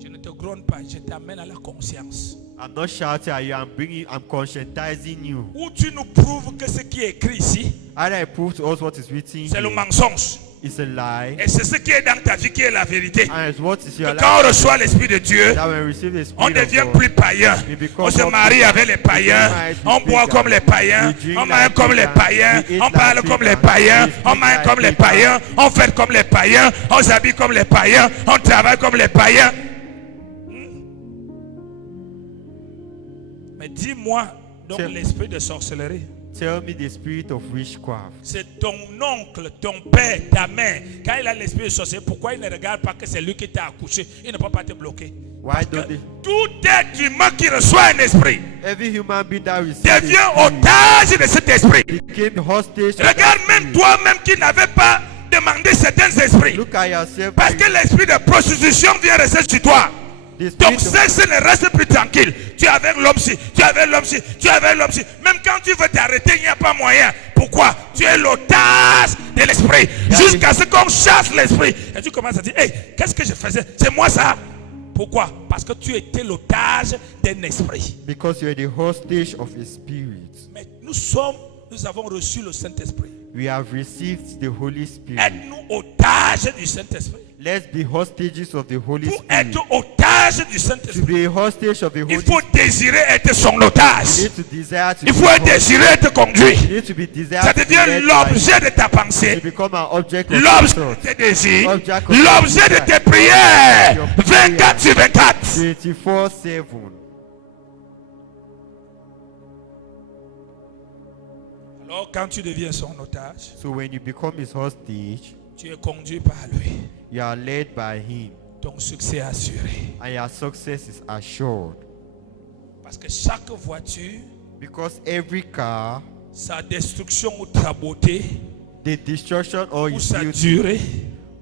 Je ne te gronde pas, je t'amène à la conscience. I'm not shouting at you, I'm conscientizing you. Où tu nous prouves que ce qui est écrit ici, Either I prove to us what is written c'est le here, mensonge. it's a lie, Et c'est ce qui est dans ta vie qui est la vérité. and it's what is your Que quand on life. reçoit l'Esprit de Dieu, That when we receive the on Spirit of devient God, plus païen. we become On se more marie pagan. avec les païens. We marry On with boit pagans. comme les païens. We drink On mange like comme les pagans. païens. We eat On parle like comme les pagans. païens. We On speak mange like comme les pagans. païens. On fait comme les païens. On s'habille comme les païens. On travaille comme les païens. Mais dis-moi donc Tiens. l'esprit de sorcellerie. Tell me the spirit of witchcraft. C'est ton oncle, ton père, ta mère. Quand il a l'esprit de sorcellerie, pourquoi il ne regarde pas que c'est lui qui t'a accouché? Il ne peut pas te bloquer. Why Parce don't que they? tout être humain qui reçoit un esprit Every human being that receives devient the spirit otage de cet esprit. became hostage. of Regarde that même spirit. toi-même qui n'avais pas demandé certains esprits. Look at yourself. Parce que l'esprit de prostitution vient rester sur toi. The Donc spirit of- sexe ne reste plus tranquille. Tu es avec l'homme-ci, tu es avec l'homme-ci, tu es avec l'homme-ci. Même quand tu veux t'arrêter, il n'y a pas moyen. Pourquoi? Tu es l'otage de l'esprit. Jusqu'à ce qu'on chasse l'esprit. Et tu commences à dire, hey, qu'est-ce que je faisais? C'est moi ça? Pourquoi? Parce que tu étais l'otage d'un esprit. Because you are the hostage of a spirit. Mais nous avons reçu le Saint-Esprit. We have received the Holy Spirit. Aide-nous otage du Saint-Esprit. Let's be hostages of the Holy Pour Spirit. être otage du To Saint-Esprit, be a hostage of the Holy il faut Spirit, désirer être son you otage. need to desire to Il be faut hostage. désirer être conduit. You need to be desired Ça to be devient led by l'objet de ta you. pensée, To become an object of l'objet thought. de tes désirs, Object of l'objet de desire. tes prières. Your prayer. 24 sur 24. 24/7. Alors quand tu deviens son otage, So when you become his hostage, tu es conduit par lui. you are led by him, Ton succès est assuré. and your success is assured. Parce que chaque voiture, Because every car, sa destruction ou sa beauté, the destruction or ou its sa beauty durée,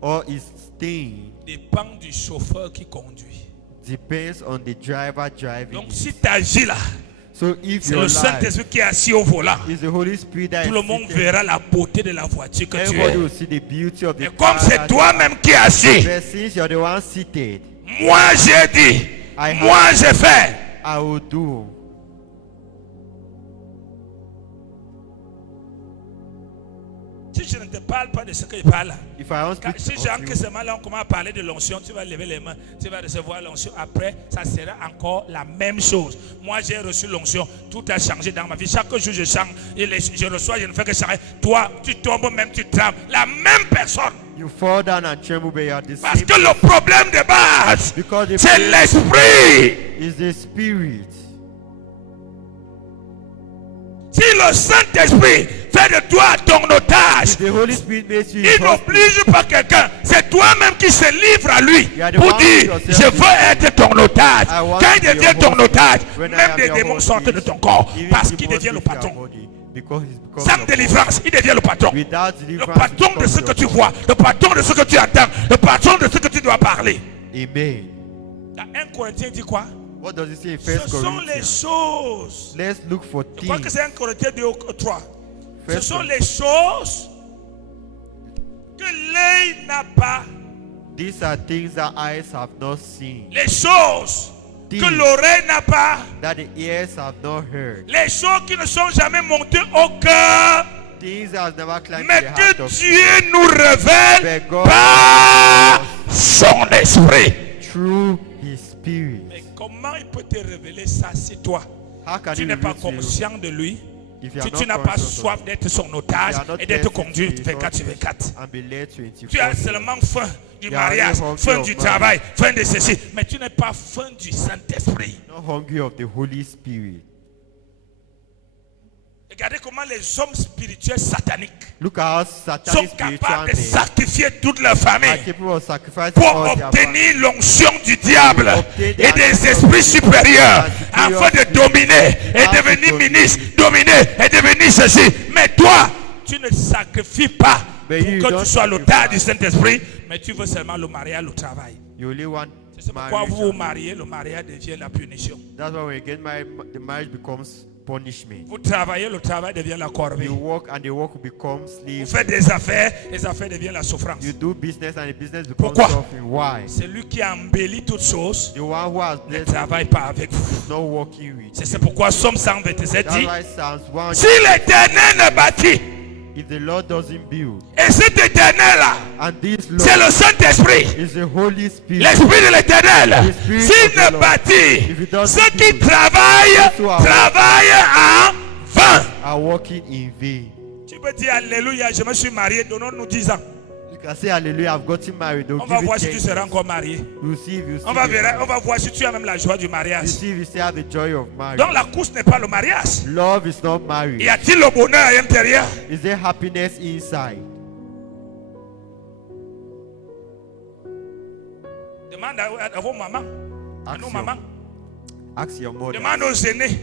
or its stain dépend du chauffeur qui conduit. depends on the driver driving. Donc it. si tu agis là, So if c'est your le life Saint-Esprit qui est assis au volant. is the Holy Spirit that Tout le is monde seated, verra la beauté de la voiture que tu everybody es. will see the beauty of the Et car comme c'est that toi-même qui es assis, you are. But since you're the one seated, moi j'ai dit, moi j'ai fait. I will do. Si je ne te parle pas de ce que je parle là, If I don't speak si of j'ai que you, ce mal-là, on commence à parler de l'onction, tu vas lever les mains, tu vas recevoir l'onction. Après, ça sera encore la même chose. Moi, j'ai reçu l'onction, tout a changé dans ma vie. Chaque jour, je change, je reçois, je ne fais que changer. Toi, tu tombes, même tu trembles. La même personne. you fall down and tremble, but you are the Parce same. que le problème de base, Because the c'est l'esprit. is the Spirit. Si le Saint-Esprit fait de toi ton otage, If the Holy Spirit makes you il his hostage, n'oblige pas quelqu'un. C'est toi-même qui se livre à lui You are the pour one dire, yourself je veux être ton otage. I want Quand il to be devient your ton hostage. otage, When I même am des your démons sortent hostage, de ton corps even parce demons qu'il devient le leave your patron. body, because he's become Sans your délivrance, il devient le patron. boss. Without Le deliverance, patron he de ce becomes que tu your vois, le patron de ce que tu entends, le patron de ce que tu dois parler. boss. Amen. Dans 1 Corinthiens dit quoi? What does it say in Ce 1 sont les Corinthians? choses. Let's look for Je crois que things. c'est 1 Corinthiens 2 ou 3. Ce First sont Cor- les choses que l'œil n'a pas. These are things that eyes have not seen, Les choses que Things. l'oreille n'a pas. that the ears have not heard, Les choses qui ne sont jamais montées au cœur. things that have never climbed Mais to the heart que of Dieu nous révèle But God par son esprit. through His Spirit. Mais comment il peut te révéler ça si toi, How can tu He n'es pas reveal to you conscient de lui, if you si are tu not n'as pas conscious of soif d'être son it? otage You are not et d'être thirsty conduit to be 24 sur 24. and be led Tu as 24/7. seulement faim du You are mariage, only hungry faim of du marriage. travail, faim de ceci, mais tu n'es pas faim du Saint-Esprit. Not hungry of the Holy Spirit. Regardez comment les hommes spirituels sataniques Look at how sont Satanic spiritual capables de men sacrifier toute leur are famille capable of sacrificing pour all their family. obtenir l'onction du diable Obtenir et des l'onction esprits du supérieurs supérieur afin de dominer et afin de devenir dominer. ministre, dominer et devenir ceci. Mais toi, tu ne sacrifies pas But pour you que don't tu sois l'otage du sacrifice. Saint-Esprit, mais tu veux seulement le mariage, le travail. You only want C'est pourquoi marriage. vous vous mariez, le mariage devient la punition. That's why when you get married, the marriage becomes punishment. Vous travaillez, le travail devient la corvée. You work and the work will become Vous slavery. faites des affaires, les affaires deviennent la souffrance. You do business and the business becomes Pourquoi? suffering. Why? C'est lui qui embellit toutes choses. The one who has Ne blessed travaille pas avec vous. is not working with C'est you. pourquoi Somme 127 That's dit, why Psalms 1, si l'Éternel ne bâtit, if the Lord doesn't build, et cet Éternel-là, and this c'est Lord le Saint-Esprit, is the Holy Spirit, l'Esprit de l'Éternel, The Spirit s'il of the ne Lord. bâtit, If he doesn't ceux qui build, travaillent, those who are travaillent en vain. are working in vain. Tu peux dire Alléluia, je me suis marié, donnons-nous 10 ans. You can say hallelujah, I've gotten married. They'll On va give voir you si tu 10 seras years. encore marié. We'll see if you On va voir si tu as même la joie du mariage. see if you still have the joy of marriage. Donc la course n'est pas le mariage. Love is not Y marriage. a-t-il le bonheur à l'intérieur? Is there happiness inside? Demande à vos mamans, à nos Ask mamans. Ask your mother. Demande aux aînés.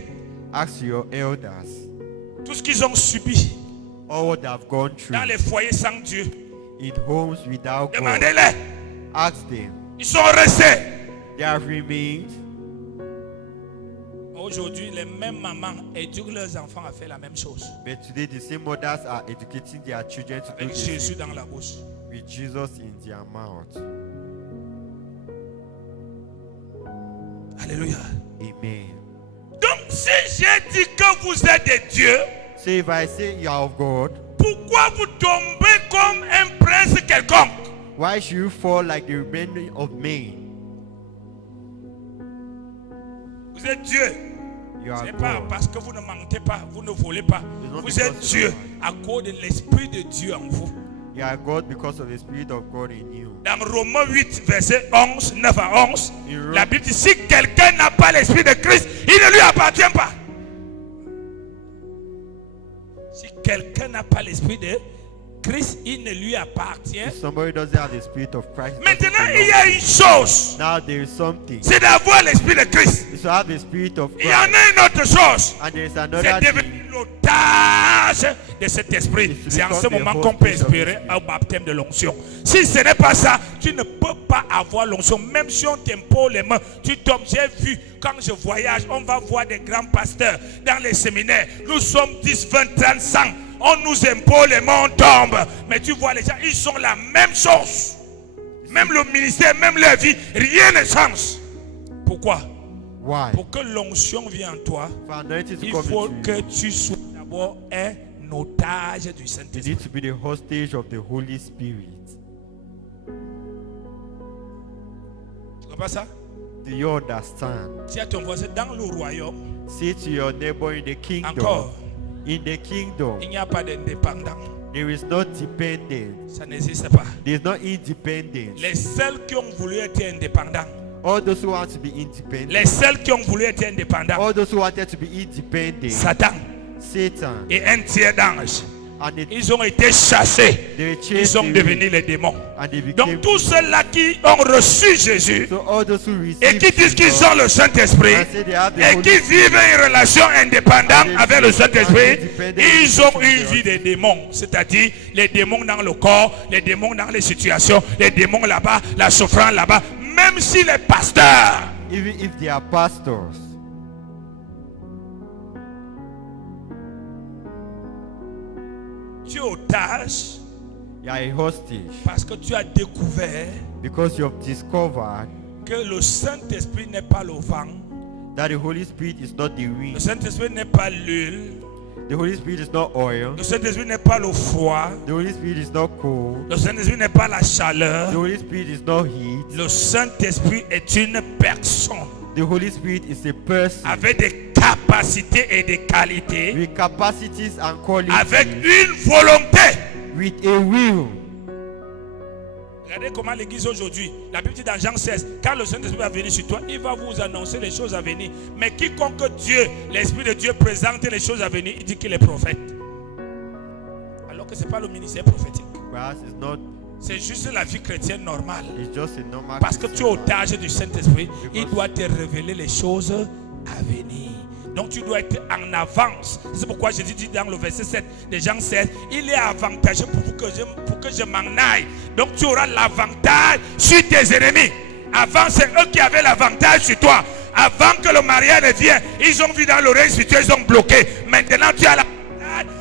Ask your elders. Tout ce qu'ils ont subi All what they've gone through dans les foyers sans Dieu. in homes without God. Demandez-les. Ask them. Ils sont restés. They have remained. Aujourd'hui, les mêmes mamans éduquent leurs enfants à faire la même chose. But today the same mothers are educating their children to do Avec the Jésus same dans la bouche. with Jesus in their mouth. Alléluia. Amen. Donc, si j'ai dit que vous êtes des dieux, So if I say you are of God, pourquoi vous tombez comme un prince quelconque? why should you fall like the remainder of men? Vous êtes Dieu. You Ce are n'est pas God. parce que vous ne mentez pas, vous ne volez pas. It's not Vous êtes because Dieu of à cause de l'Esprit de Dieu en vous. You are God because of the Spirit of God in you. Dans Romains 8, verset 11, 9 à 11, In Rome- la Bible dit, si quelqu'un n'a pas l'Esprit de Christ, il ne lui appartient pas. Si quelqu'un n'a pas l'Esprit de Christ, il ne lui appartient. If somebody doesn't have the Spirit of Christ, it doesn't Maintenant, belong il y a to une you. chose, Now there is something. c'est d'avoir l'Esprit de Christ. Is to have the Spirit of Il y en Christ. a une autre chose, And there is c'est another thing. devenir l'otage de cet esprit. It's to C'est en ce become the moment qu'on peut hostage of the espérer Spirit. un baptême de l'onction. Si ce n'est pas ça, tu ne peux pas avoir l'onction. Même si on t'impose les mains, tu tombes. J'ai vu, quand je voyage, on va voir des grands pasteurs dans les séminaires. Nous sommes 10, 20, 30, 100. On nous impose les mains, on tombe. Mais tu vois, les gens, ils sont la même chose. Même le ministère, même leur vie, rien ne change. Pourquoi? Why? Pour que l'onction vienne en toi, For anointing to il come faut into que you, tu sois d'abord un otage du you Saint-Esprit. need to be the hostage of the Holy Spirit. Tu comprends ça? Do you understand? Si à ton voisin dans le royaume, Say to your neighbor in the kingdom. encore, In the kingdom, il n'y a pas d'indépendant. there is no dependent. Ça n'existe pas. There is no independence. Les seuls qui ont voulu être indépendants, All those who want to be independent, les seuls qui ont voulu être indépendants, all those who wanted to be independent, Satan Satan, et un tiers d'anges, and they, ils ont été chassés. they Ils chased sont away, devenus les démons. and they became. Donc tous ceux-là qui ont reçu Jésus So all those who et receive qui disent qu'ils Jesus ont le Saint-Esprit and say they have the et Holy qui vivent une relation indépendante And avec le Saint-Esprit, independent ils ont relationship une vie des démons. C'est-à-dire les démons dans le corps, les démons dans les situations, les démons là-bas, la souffrance là-bas. Même si les pasteurs, even if they are pastors, tu es otage you are a hostage parce que tu as découvert because you have discovered que le Saint-Esprit n'est pas le vent, that the Holy Spirit is not the le wind, Saint-Esprit n'est pas l'huile, the Holy Spirit is not oil, le Saint-Esprit n'est pas le froid, the Holy Spirit is not cold, le Saint-Esprit n'est pas la the chaleur. Holy Spirit is not heat, Le Saint-Esprit est une personne the Holy Spirit is a person avec des capacités et des qualités, with capacities and qualities, avec une volonté. with a will. Regardez comment l'église aujourd'hui, la Bible dit dans Jean 16, quand le Saint-Esprit va venir sur toi, il va vous annoncer les choses à venir. Mais quiconque Dieu, l'Esprit de Dieu présente les choses à venir, il dit qu'il est prophète. Alors que ce n'est pas le ministère prophétique. Whereas it's not, C'est juste la vie chrétienne normale. it's just a normal. Parce que tu es Christian life. otage du Saint-Esprit, il doit te révéler les choses à venir. Donc tu dois être en avance. C'est pourquoi Jésus dit dans le verset 7 de Jean 16, il est avantageux pour que je m'en aille. Donc tu auras l'avantage sur tes ennemis. Avant, c'est eux qui avaient l'avantage sur toi. avant que le mariage ne vienne, ils ont vu dans l'oreille spirituelle, ils ont bloqué. Maintenant, tu as la...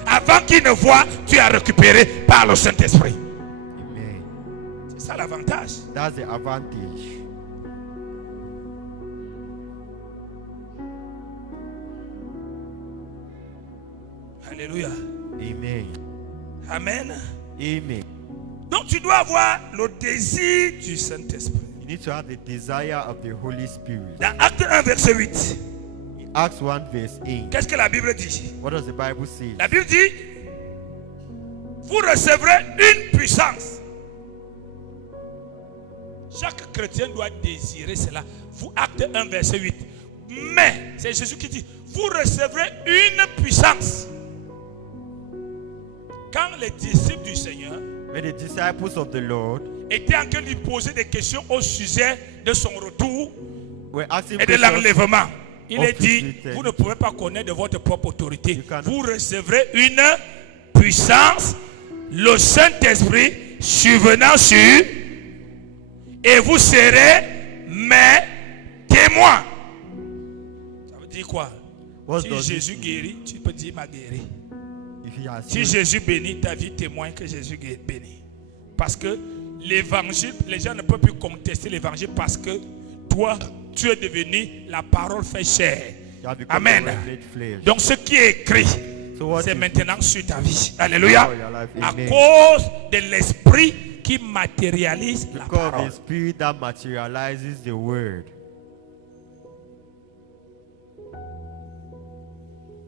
Avant qu'ils ne voient, tu as récupéré par le Saint-Esprit. Amen. C'est ça l'avantage. That's the advantage. Alléluia. Amen. Amen. Amen. Donc tu dois avoir le désir du Saint-Esprit. You need to have the desire of the Holy Spirit. Dans Acte 1, verset 8, In Acts 1 verse 8, qu'est-ce que la Bible dit? what does the Bible say? La Bible dit, vous recevrez une puissance. Chaque chrétien doit désirer cela. Vous, Acte 1, verset 8. Mais, c'est Jésus qui dit, vous recevrez une puissance. Quand les disciples du Seigneur When the disciples of the Lord étaient en train de lui poser des questions au sujet de son retour were asking et de questions, l'enlèvement, il est of dit, his return. vous ne pouvez pas connaître de votre propre autorité. You cannot- Vous recevrez une puissance, le Saint-Esprit survenant sur, et vous serez mes témoins. Ça veut dire quoi? What Si does it Jésus mean? guérit, tu peux dire m'a guéri. If he has Si healed, Jésus bénit, ta vie témoigne que Jésus bénit. Parce que l'évangile, les gens ne peuvent plus contester l'évangile parce que toi, tu es devenu la parole fait chair. you have become Amen. a red flesh. Donc ce qui est écrit, So what c'est is maintenant sur ta vie. Alléluia. for your life? À Amen. cause de l'esprit qui matérialise la Because of parole. the Spirit that materializes the word.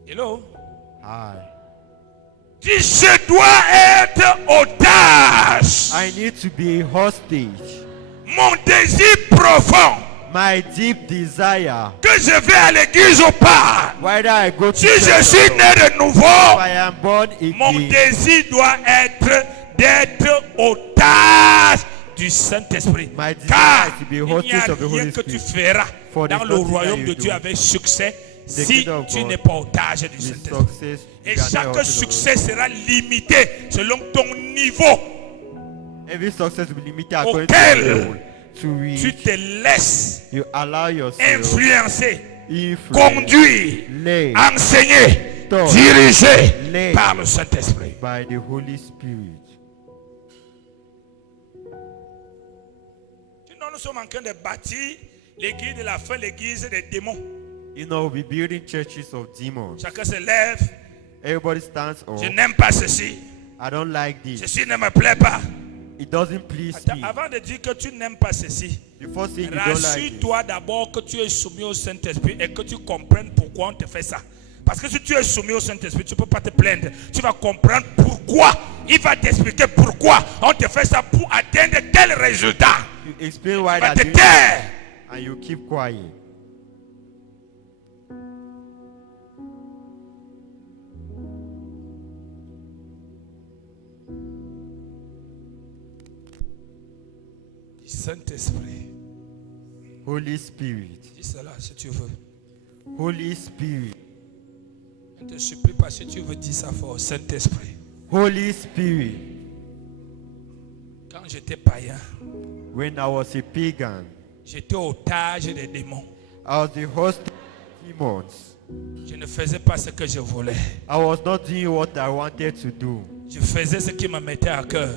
Hello. Hi. Dis, je dois être otage. I need to be a hostage. Mon désir profond, My deep desire, que je vais à l'église ou pas. whether I go to Si je church suis or né not, de nouveau, if I am born mon again, désir doit être d'être otage du Saint-Esprit. My desire Car is to be il n'y a hostage of the rien Holy que tu Spirit. feras For dans there's le nothing royaume that de you Dieu do. avec succès The si kingdom of tu God n'es pas otage du with Saint-Esprit. success, Et you cannot chaque hostage of the succès sera limité selon ton niveau Every success will be limited according auquel to your level. To tu reach, te laisses you allow yourself, influencer, influence, conduire, led enseigner, Taught. diriger Led. par le Saint-Esprit. by the Holy Spirit. Sinon, nous sommes en train de bâtir l'église de la fin, l'église des démons. You know, we'll be building churches of demons. Chacun se lève. Everybody stands up. Je n'aime pas ceci. I don't like this. Ceci ne me plaît pas. It doesn't please Attends, me. avant de dire que tu n'aimes pas ceci, Before saying you don't like it, rassure-toi d'abord que tu es soumis au Saint-Esprit et que tu comprennes pourquoi on te fait ça. Parce que si tu es soumis au Saint-Esprit, tu ne peux pas te plaindre. Tu vas comprendre pourquoi. Il va t'expliquer pourquoi on te fait ça pour atteindre quel résultat. you explain why Il va that te you taire. and you keep quiet. Saint-Esprit. Holy Spirit. Dis cela si tu veux. Holy Spirit. Je ne te supplie pas si tu veux dire ça fort. Saint-Esprit. Holy Spirit. Quand j'étais païen, When I was a pagan, j'étais otage des démons. I was the host of demons. Je ne faisais pas ce que je voulais. I was not doing what I wanted to do. Je faisais ce qui me mettait à cœur.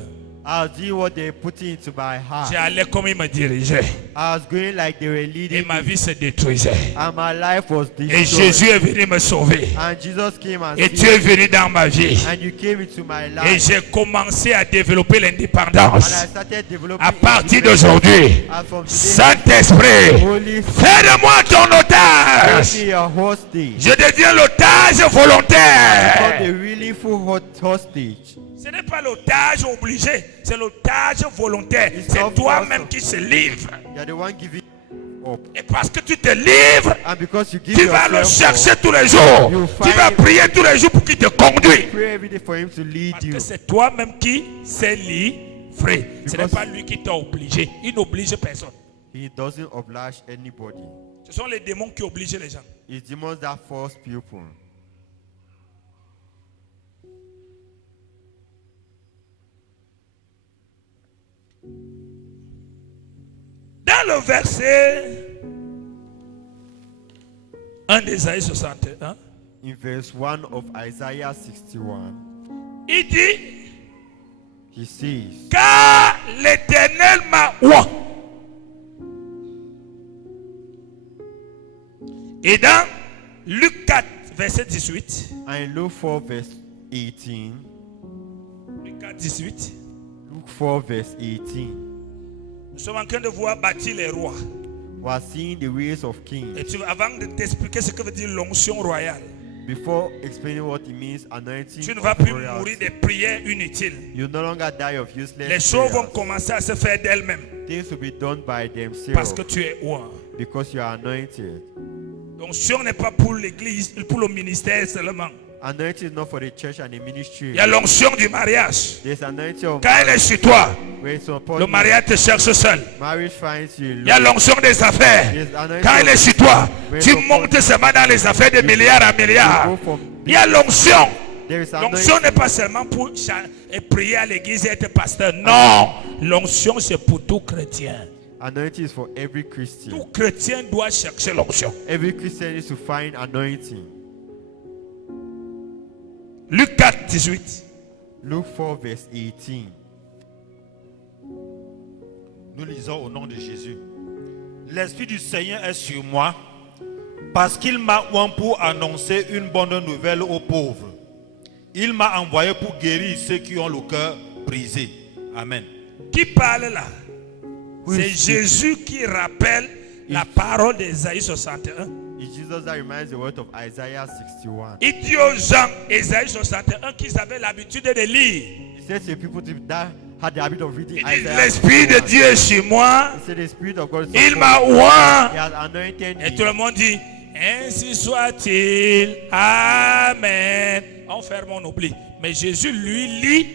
I was doing what they put into my heart. J'allais comme il me dirigeait. I was going like they were Et leading ma me. vie se détruisait. And my life was Et destroyed. Jésus est venu me sauver. And Jesus came and Et tu saved es venu dans ma vie. me. And you came into my Et life. j'ai commencé à développer And l'indépendance. I started developing À partir independence. d'aujourd'hui, And from today, Saint-Esprit, Holy fais de moi ton make otage. me a hostage. Je deviens l'otage Not volontaire. a really full hostage. Ce n'est pas l'otage obligé, c'est l'otage volontaire. It's C'est not toi-même forced. qui se livre. You're the one giving up. Et parce que tu te livres, And because you give tu vas le yourself chercher up, tous les jours. You Tu vas find- prier tous les jours pour qu'il te conduise. pray every day for him to lead Parce you. que c'est toi-même qui s'est livré. Ce n'est Because- pas lui qui t'a obligé. Il n'oblige personne. He doesn't oblige anybody. Ce sont les démons qui obligent les gens. It's demons that force people. Dans le verset 1 d'Ésaïe 61. In verse 1 of Isaiah 61, Il dit, he says, car l'Éternel m'a oint. Et dans Luc 4, verset 18. and in Luke 4 verse 18, Luc 4, 18. Luke 4 verse 18, Nous sommes en train de voir bâtir les rois. we are seeing the ways of kings. Et avant de t'expliquer ce que veut dire l'onction royale, Before explaining what it means, anointing tu ne of vas plus royalty, mourir des prières inutiles. you no longer die of useless Les choses vont prayers. commencer à se faire d'elles-mêmes Things will be done by parce themselves que tu es oint. because you are anointed. L'onction n'est pas pour l'église, pour le ministère seulement. Anointing is not for the church and the ministry. Il y a l'onction du mariage. There's anointing of Quand elle est sur toi, when it's upon le you, mariage te cherche seul. marriage finds you Il y a alone. l'onction des affaires. There's anointing Quand elle est sur toi, when tu it's upon montes seulement dans les affaires de milliards à milliards. you, go from Il y a l'onction. there is L'onction n'est anointing. pas seulement pour prier à l'église et être pasteur. Non, l'onction c'est pour tout chrétien. Anointing is for every Tout Christian. chrétien doit chercher l'onction. Every Christian needs to find anointing. Luc 4, 18. Luke 4 verse 18. Nous lisons au nom de Jésus. L'Esprit du Seigneur est sur moi parce qu'il m'a oint pour annoncer une bonne nouvelle aux pauvres. Il m'a envoyé pour guérir ceux qui ont le cœur brisé. Amen. Qui parle là? Oui, C'est c'est- Jésus qui rappelle la parole d'Ésaïe 61. It's Jesus that reminds the word of Isaiah 61. Il dit aux gens, Ésaïe 61, qu'ils avaient l'habitude de lire. He said to people that had the habit of reading Il dit, Isaiah l'Esprit de 61. Dieu est sur moi. He said the Spirit of God is Il upon m'a me. oint. He has anointed Et me. tout le monde dit, ainsi soit-il. Amen. On ferme, on oublie. Mais Jésus, lui, lit,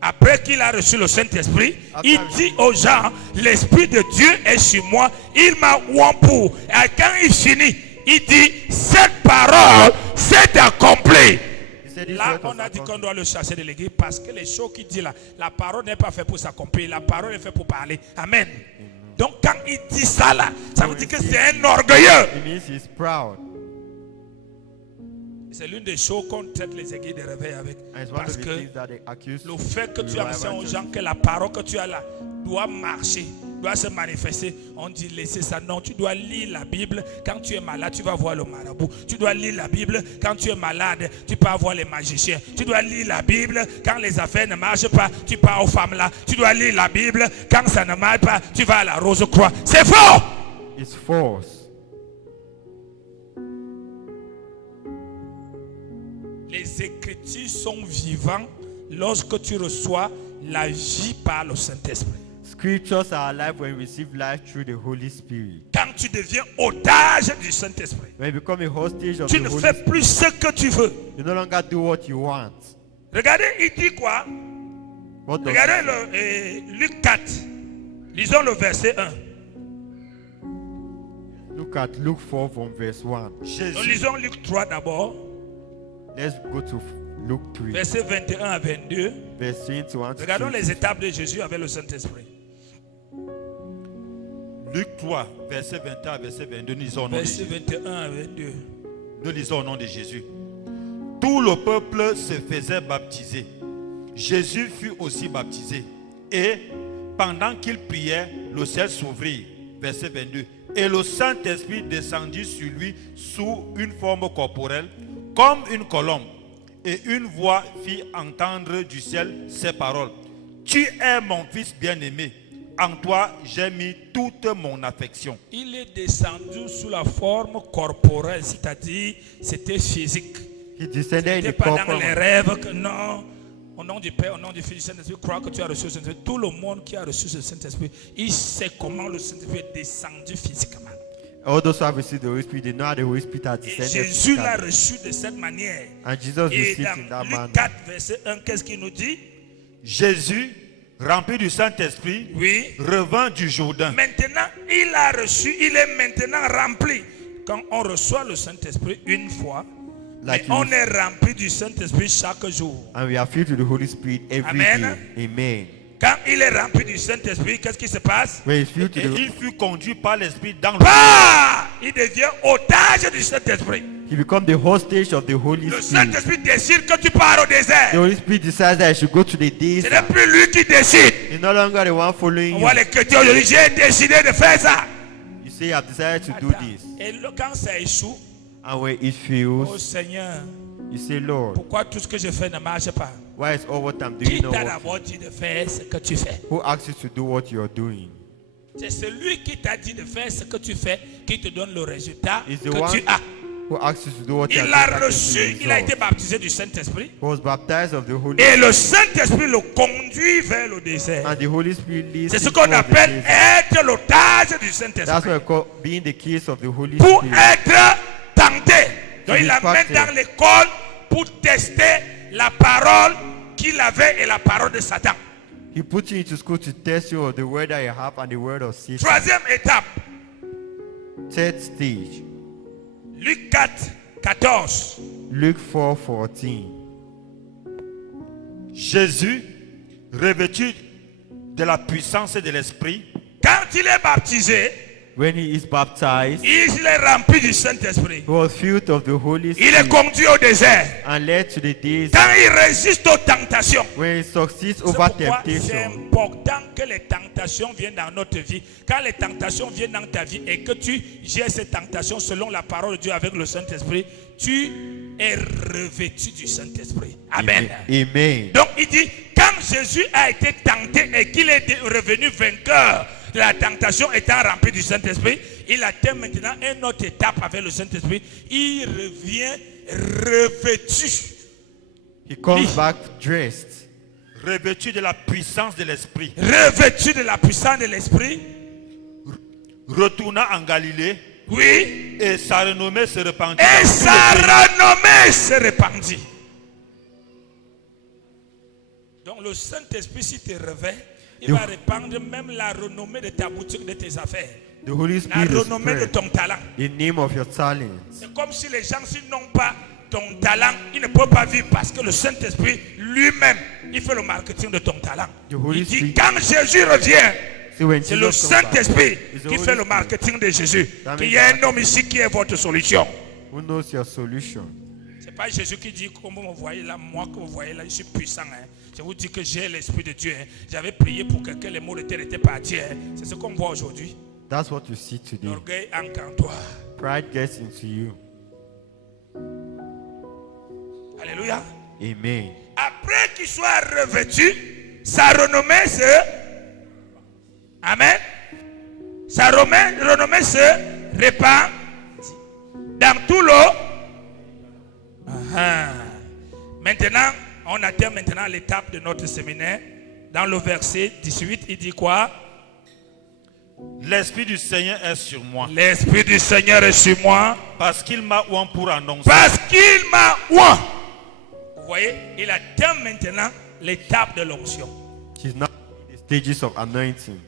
après qu'il a reçu le Saint-Esprit, il dit aux gens, l'Esprit de Dieu est sur moi. Il m'a oint pour. Et quand il finit, il dit, cette parole s'est accomplie. He said this Là, word was on a dit qu'on accomplished. doit le chasser de l'église parce que les choses qu'il dit là, la parole n'est pas faite pour s'accomplir, la parole est faite pour parler. Amen. Donc quand il dit ça là, ça veut dire que c'est un orgueilleux. It means he's proud. C'est l'une des choses qu'on traite les églises de réveil avec. And it's one Parce of the que things that they accuse le fait que tu revival enseignes aux churches. gens que la parole que tu as là doit marcher, doit se manifester, on dit laissez ça. Non, tu dois lire la Bible. Quand tu es malade, tu vas voir le marabout. Tu dois lire la Bible. Quand tu es malade, tu pars voir les magiciens. Tu dois lire la Bible. Quand les affaires ne marchent pas, tu pars aux femmes là. Tu dois lire la Bible. Quand ça ne marche pas, tu vas à la Rose-Croix. C'est faux. It's false. Les Écritures sont vivantes lorsque tu reçois la vie par le Saint-Esprit. Scriptures are alive when we receive life through the Holy Spirit. Quand tu deviens otage du Saint-Esprit, When you become a hostage of tu the ne Holy fais Spirit, plus ce que tu veux. you no longer do what you want. Regardez, il dit quoi? What does Regardez it le Luc 4. Lisons le verset 1. say? Look at Luke 4 from verse 1. Nous Jésus, lisons Luc 3 d'abord, Let's go to Luke 3, verset 21 à 22. verse 21 to Regardons 20. les étapes de Jésus avec le Saint-Esprit. Luc 3, verset 21 à verset 22, nous lisons au nom de Verset Jésus. 21 à 22. Nous lisons au nom de Jésus. Tout le peuple se faisait baptiser. Jésus fut aussi baptisé. Et pendant qu'il priait, le ciel s'ouvrit. Verset 22. Et le Saint-Esprit descendit sur lui sous une forme corporelle, comme une colombe. Et une voix fit entendre du ciel ces paroles. Tu es mon fils bien-aimé. En toi, j'ai mis toute mon affection. Il est descendu sous la forme corporelle, c'est-à-dire c'était physique. He descended in C'était the pas dans corporal les man. rêves que non. Au nom du Père, au nom du Fils, du Saint-Esprit, crois que tu as reçu le Saint-Esprit. Tout le monde qui a reçu ce Saint-Esprit, il sait comment le Saint-Esprit est descendu physiquement. All those who have received the Holy Spirit, they know how the Holy Spirit has Et descended. Jésus l'a physically. reçu de cette manière. And Jesus Et received in that dans manner. Luc 4, verset 1, qu'est-ce qu'il nous dit? Jésus, rempli du Saint-Esprit, Oui. revint du Jourdain. Maintenant, il a reçu, il est maintenant rempli. Quand on reçoit le Saint-Esprit une fois, Like mais on you- est rempli du Saint-Esprit chaque jour. And we are filled with the Holy Spirit every Amen. day. Amen. Quand il est rempli du Saint-Esprit, qu'est-ce qui se passe? When he's filled to Et the il fut conduit par l'Esprit dans le Pas il devient otage du Saint-Esprit. He becomes the hostage of the Holy Le Spirit. Saint-Esprit décide que tu pars au The désert. Holy Spirit decides that I should go to the Ce n'est desert. plus lui qui décide. He's no longer the one following On you. voit les chrétiens aujourd'hui, j'ai décidé de faire ça. You say, I've decided to do Attends. this. Et quand ça échoue, And when it oh fails, Seigneur, you say, Lord, pourquoi tout ce que je fais ne marche pas? why is all what I'm Qui doing not t'a working? d'abord dit de faire ce que tu fais? Who asked you to do what you're doing? C'est celui qui t'a dit de faire ce que tu fais qui te donne le résultat Is the que one tu as. who asked you to do what you're Il doing? a that gets reçu, you il a été results? baptisé du Saint-Esprit. He was baptized of the Holy Et Spirit. le Saint-Esprit le conduit vers le désert. And the Holy Spirit leads C'est ce him qu'on towards the appelle desert. être l'otage du That's Saint-Esprit. what I call being the keys of the Holy Pour Spirit. être tenté. Donc il be l'amène tested. dans l'école pour tester la parole qu'il avait et la parole de Satan. He put you into school to test you of the word that you have and the word of Satan. Troisième étape, Third stage, Luc 4, 14. Luke 4:14. Jésus, revêtu de la puissance et de l'esprit, Quand il est baptisé, When he is baptized, il est rempli du Saint-Esprit. he was filled of the Holy Il est Spirit conduit au désert. and led to the desert. Quand il résiste aux tentations, When he succeeds c'est over pourquoi c'est temptation, important que les tentations viennent dans notre vie. Quand les tentations viennent dans ta vie et que tu gères ces tentations selon la parole de Dieu avec le Saint-Esprit, tu es revêtu du Saint-Esprit. Amen. Amen. Donc il dit, quand Jésus a été tenté et qu'il est revenu vainqueur de la tentation étant rempli du Saint-Esprit, il atteint maintenant une autre étape avec le Saint-Esprit. Il revient revêtu. He comes back dressed, revêtu de la puissance de l'esprit, Revêtu de la puissance de l'Esprit. retourna en Galilée Oui. et sa renommée se répandit. Et dans tout sa le pays. renommée se répandit. Donc le Saint-Esprit, si te revêt, il va répandre même la renommée de ta boutique, de tes affaires. the Holy La Spirit renommée de spread ton talent. the name of your talents. C'est comme si les gens, s'ils n'ont pas ton talent, ils ne peuvent pas vivre parce que le Saint-Esprit lui-même, il fait le marketing de ton talent. The Holy Il dit, Spirit- quand Jésus revient, See, when c'est le Jesus comes back, Saint-Esprit it's the qui Holy fait le Spirit marketing de Jésus. That Il means y a that- un homme ici qui est votre solution. who knows your solution. C'est pas Jésus qui dit, comme vous me voyez là, moi que vous voyez là, je suis puissant. Hein. Je vous dis que j'ai l'Esprit de Dieu. Hein. J'avais prié pour que les mots de terre étaient partis. Hein. C'est ce qu'on voit aujourd'hui. That's what you see today. L'orgueil entre en toi. Pride gets into you. Alléluia. Amen. Après qu'il soit revêtu, sa renommée se... Amen. Sa renommée se répand dans tout l'eau. Maintenant, on atteint maintenant l'étape de notre séminaire. Dans le verset 18, il dit quoi? L'Esprit du Seigneur est sur moi, L'Esprit du Seigneur est sur moi parce qu'il m'a oint pour annoncer parce qu'il m'a oint. Vous voyez, il atteint maintenant l'étape de l'onction. He's now in the stages of anointing.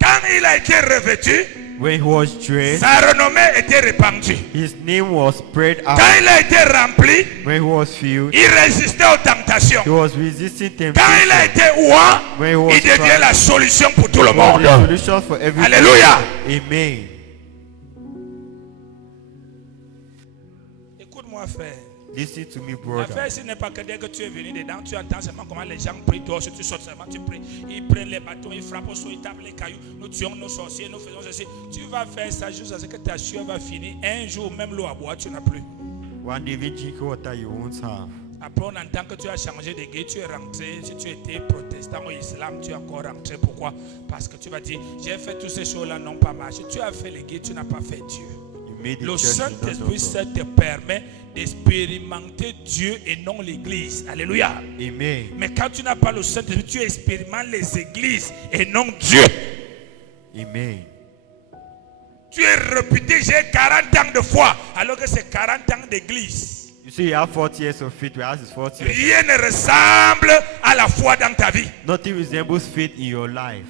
Quand il a été revêtu, When he was dressed, sa renommée était répandue. his name was spread Quand out. il a été rempli, When he was filled, il résistait aux tentations. he was resisting Quand il a temptation. été oint, When he was il devient tried, la solution pour tout le he was monde. the solution for everything. Alléluia. Amen. Écoute-moi, frère. Listen to me, brother. L'affaire ici n'est pas que dès que tu es venu dedans, tu entends seulement comment les gens prient dehors. Si tu sors seulement, tu pries. Ils prennent les bâtons, ils frappent au sol, ils tapent les cailloux. Nous tuons nos sorciers, nous faisons ceci. Tu vas faire ça jusqu'à ce que ta sueur va finir. Un jour, même l'eau à boire, tu n'as plus. One day, even drink water you won't have. Après, on entend que tu as changé de guet, tu es rentré. Si tu étais protestant ou islam, tu es encore rentré. Pourquoi? Parce que tu vas dire, j'ai fait toutes ces choses-là, n'ont pas marché. Tu as fait les guets, tu n'as pas fait Dieu. You made the Le church, you don't Saint-Esprit, know ça God. te permet d'expérimenter Dieu et non l'Église. Alléluia. Amen. Mais quand tu n'as pas le Saint-Esprit, tu expérimentes les églises et non Dieu. Amen. Tu es réputé, j'ai 40 ans de foi, alors que c'est 40 ans d'église. You see, you have 40 years of faith, whereas it's 40 years. Rien ne ressemble à la foi dans ta vie. Nothing resembles faith in your life.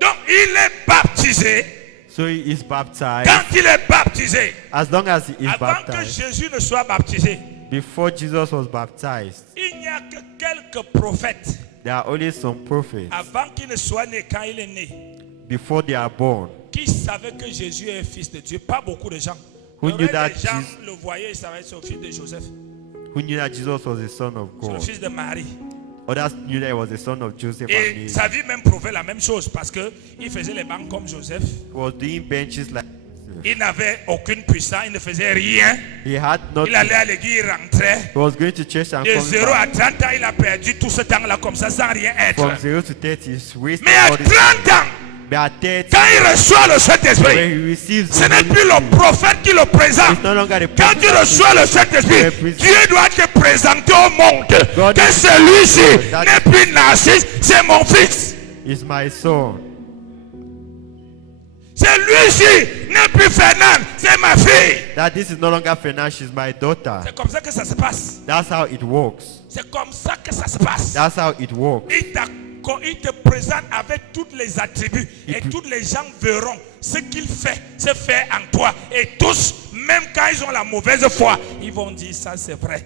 Donc il est baptisé. So he is baptized. Quand il est baptisé, As long as he is avant que baptized, Jésus ne soit baptisé, before Jesus was baptized, il n'y a que quelques prophètes. there are only some prophets Avant qu'il ne soit né, quand il est né, before they are born, qui Qui savait que Jésus est fils de Dieu? Pas beaucoup de gens. Who Le knew reste that des gens Jesus- le voyaient, ils savaient que c'est le fils de Joseph. Who knew that Jesus was the son of C'est le God? fils de Marie. Others knew that he was the son of Joseph and Et Mary. sa vie même prouvait la même chose parce qu'il faisait les banques comme Joseph. He was doing benches like Il n'avait aucune puissance, il ne faisait rien. he had Il nothing. allait à l'église, il rentrait. He was going to church and De coming 0 à back. 30 ans, il a perdu tout ce temps-là comme ça sans rien être. From 0 to 30, he's wasted Mais à all 30 this. ans, But at 30, quand il reçoit le Saint-Esprit, when he receives ce the n'est Holy plus le Spirit, prophète qui le présente. it's no longer the Quand tu prophet reçois le Saint-Esprit, Dieu doit te présenter au monde God que is- celui-ci that n'est plus Narcisse, c'est mon fils. is my son. Celui-ci n'est plus Fernand, c'est ma fille. That this is no longer Fernand, she's my daughter. C'est comme ça que ça se passe. That's how it works. C'est comme ça que ça se passe. That's how it works. Il te présente avec tous les attributs et puis- tous les gens verront ce qu'il fait, se fait en toi. Et tous, même quand ils ont la mauvaise foi, ils vont dire ça c'est vrai.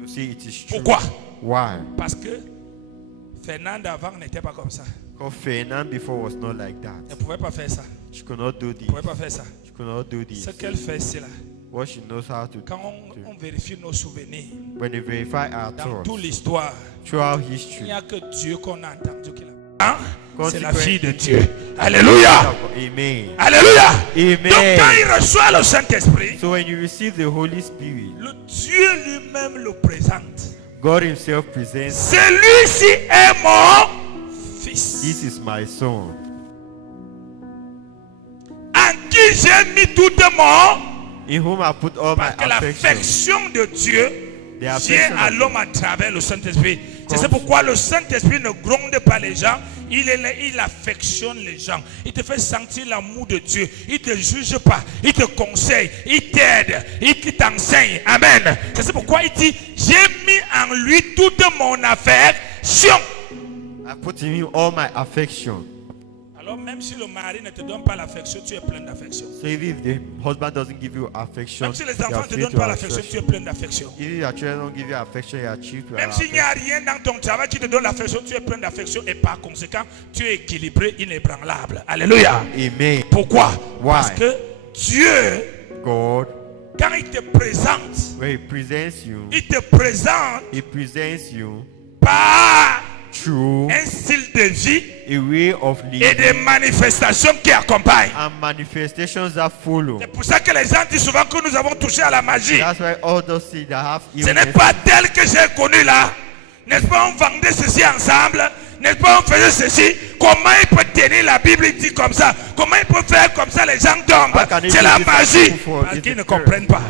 You see, it is true. Pourquoi? Why? Parce que Fernand avant n'était pas comme ça. Because Fernand before was not like Elle that. ne pouvait pas faire ça. She could not do Elle this. ne pouvait pas faire ça. She could not do this. Ce qu'elle fait, c'est là. What she knows how to Quand on vérifie nos souvenirs, when they verify our dans toute thoughts l'histoire, throughout il history. n'y a que Dieu qu'on a entendu qu'il a. Hein? C'est la Consequence- fille de Dieu. Alléluia. Amen. Alléluia. Amen. Donc quand il reçoit le Saint-Esprit, So when you receive the Holy Spirit, le Dieu lui-même le présente. God Himself presents, Celui-ci est mon fils, this is my son, en qui j'ai mis tout mon. in whom I put all my Parce que affection. l'affection de Dieu The vient affection à of l'homme à travers le Saint-Esprit. C'est Comme- pourquoi le Saint-Esprit ne gronde pas les gens. Il affectionne les gens. Il te fait sentir l'amour de Dieu. Il ne te juge pas. Il te conseille. Il t'aide. Il t'enseigne. Amen. C'est pourquoi il dit, j'ai mis en lui toute mon affection. I put in Him all my affection. Alors même si le mari ne te donne pas l'affection, tu es plein d'affection. So if the husband doesn't give you affection, Même si les you enfants are ne te free donnent to pas l'affection, tu es affection. plein d'affection. If your children don't give you affection, you are cheap to Même s'il n'y affection. a rien dans ton travail qui te donne l'affection, tu es plein d'affection et par conséquent, tu es équilibré, inébranlable. Alléluia. Amen. Pourquoi? Why? Parce que Dieu, God, quand il te présente, when He presents you, il te présente He presents you par through un style de vie a way of et living des manifestations qui accompagnent. and manifestations that follow. C'est pour ça que les gens disent souvent que nous avons touché à la magie. That's why all those things that have Ce n'est illness, pas tel que j'ai connu là. N'est-ce pas, on vendait ceci ensemble. N'est-ce pas, on faisait ceci. Comment il peut tenir la Bible dit comme ça? Comment il peut faire comme ça, les gens tombent? How can he C'est do la this magie. and for Parce it qu'ils is ne curse? comprennent pas.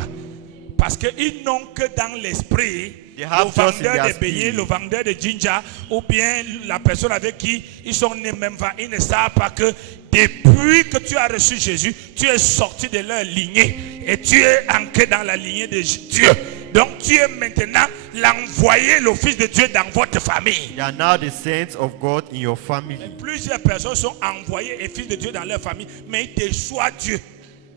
Parce qu'ils n'ont que dans l'esprit They le have just in vendeur their de beignets, spirit. le vendeur de ginger, ou bien la personne avec qui ils sont nés même pas. Ils ne savent pas que depuis que tu as reçu Jésus, tu es sorti de leur lignée et tu es ancré dans la lignée de Dieu. Donc tu es maintenant l'envoyé, le Fils de Dieu dans votre famille. you are now the saints of God in your family. Plusieurs personnes sont envoyées et fils de Dieu dans leur famille, mais ils déçoivent Dieu.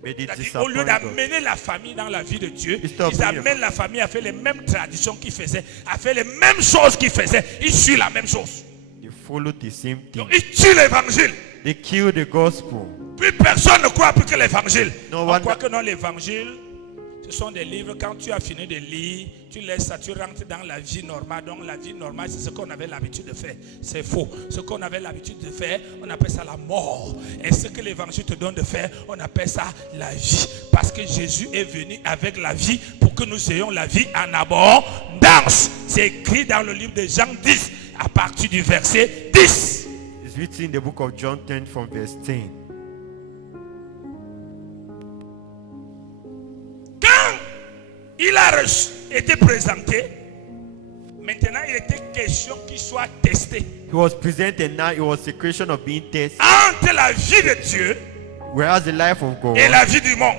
But they C'est-à-dire, au lieu disappoint God. d'amener la famille dans la vie de Dieu, Ils stop ils being amènent la famille à faire les mêmes traditions qu'ils faisaient, à faire les mêmes choses qu'ils faisaient. Ils suivent la même chose. They follow the same thing. Donc, ils tuent l'évangile. They kill the gospel. Plus personne ne croit plus que l'évangile. No On one- croit que non, l'évangile, ce sont des livres. Quand tu as fini de lire, tu laisses ça, tu rentres dans la vie normale. Donc la vie normale, c'est ce qu'on avait l'habitude de faire. C'est faux. Ce qu'on avait l'habitude de faire, on appelle ça la mort. Et ce que l'évangile te donne de faire, on appelle ça la vie. Parce que Jésus est venu avec la vie pour que nous ayons la vie en abondance. C'est écrit dans le livre de Jean 10, à partir du verset 10. It's written in the book of John 10 from verse 10. Quand il a été présenté, maintenant il était question qu'il soit testé. He was presented now, it was a question of being tested. Entre la vie de Dieu Whereas the life of God et la vie du monde.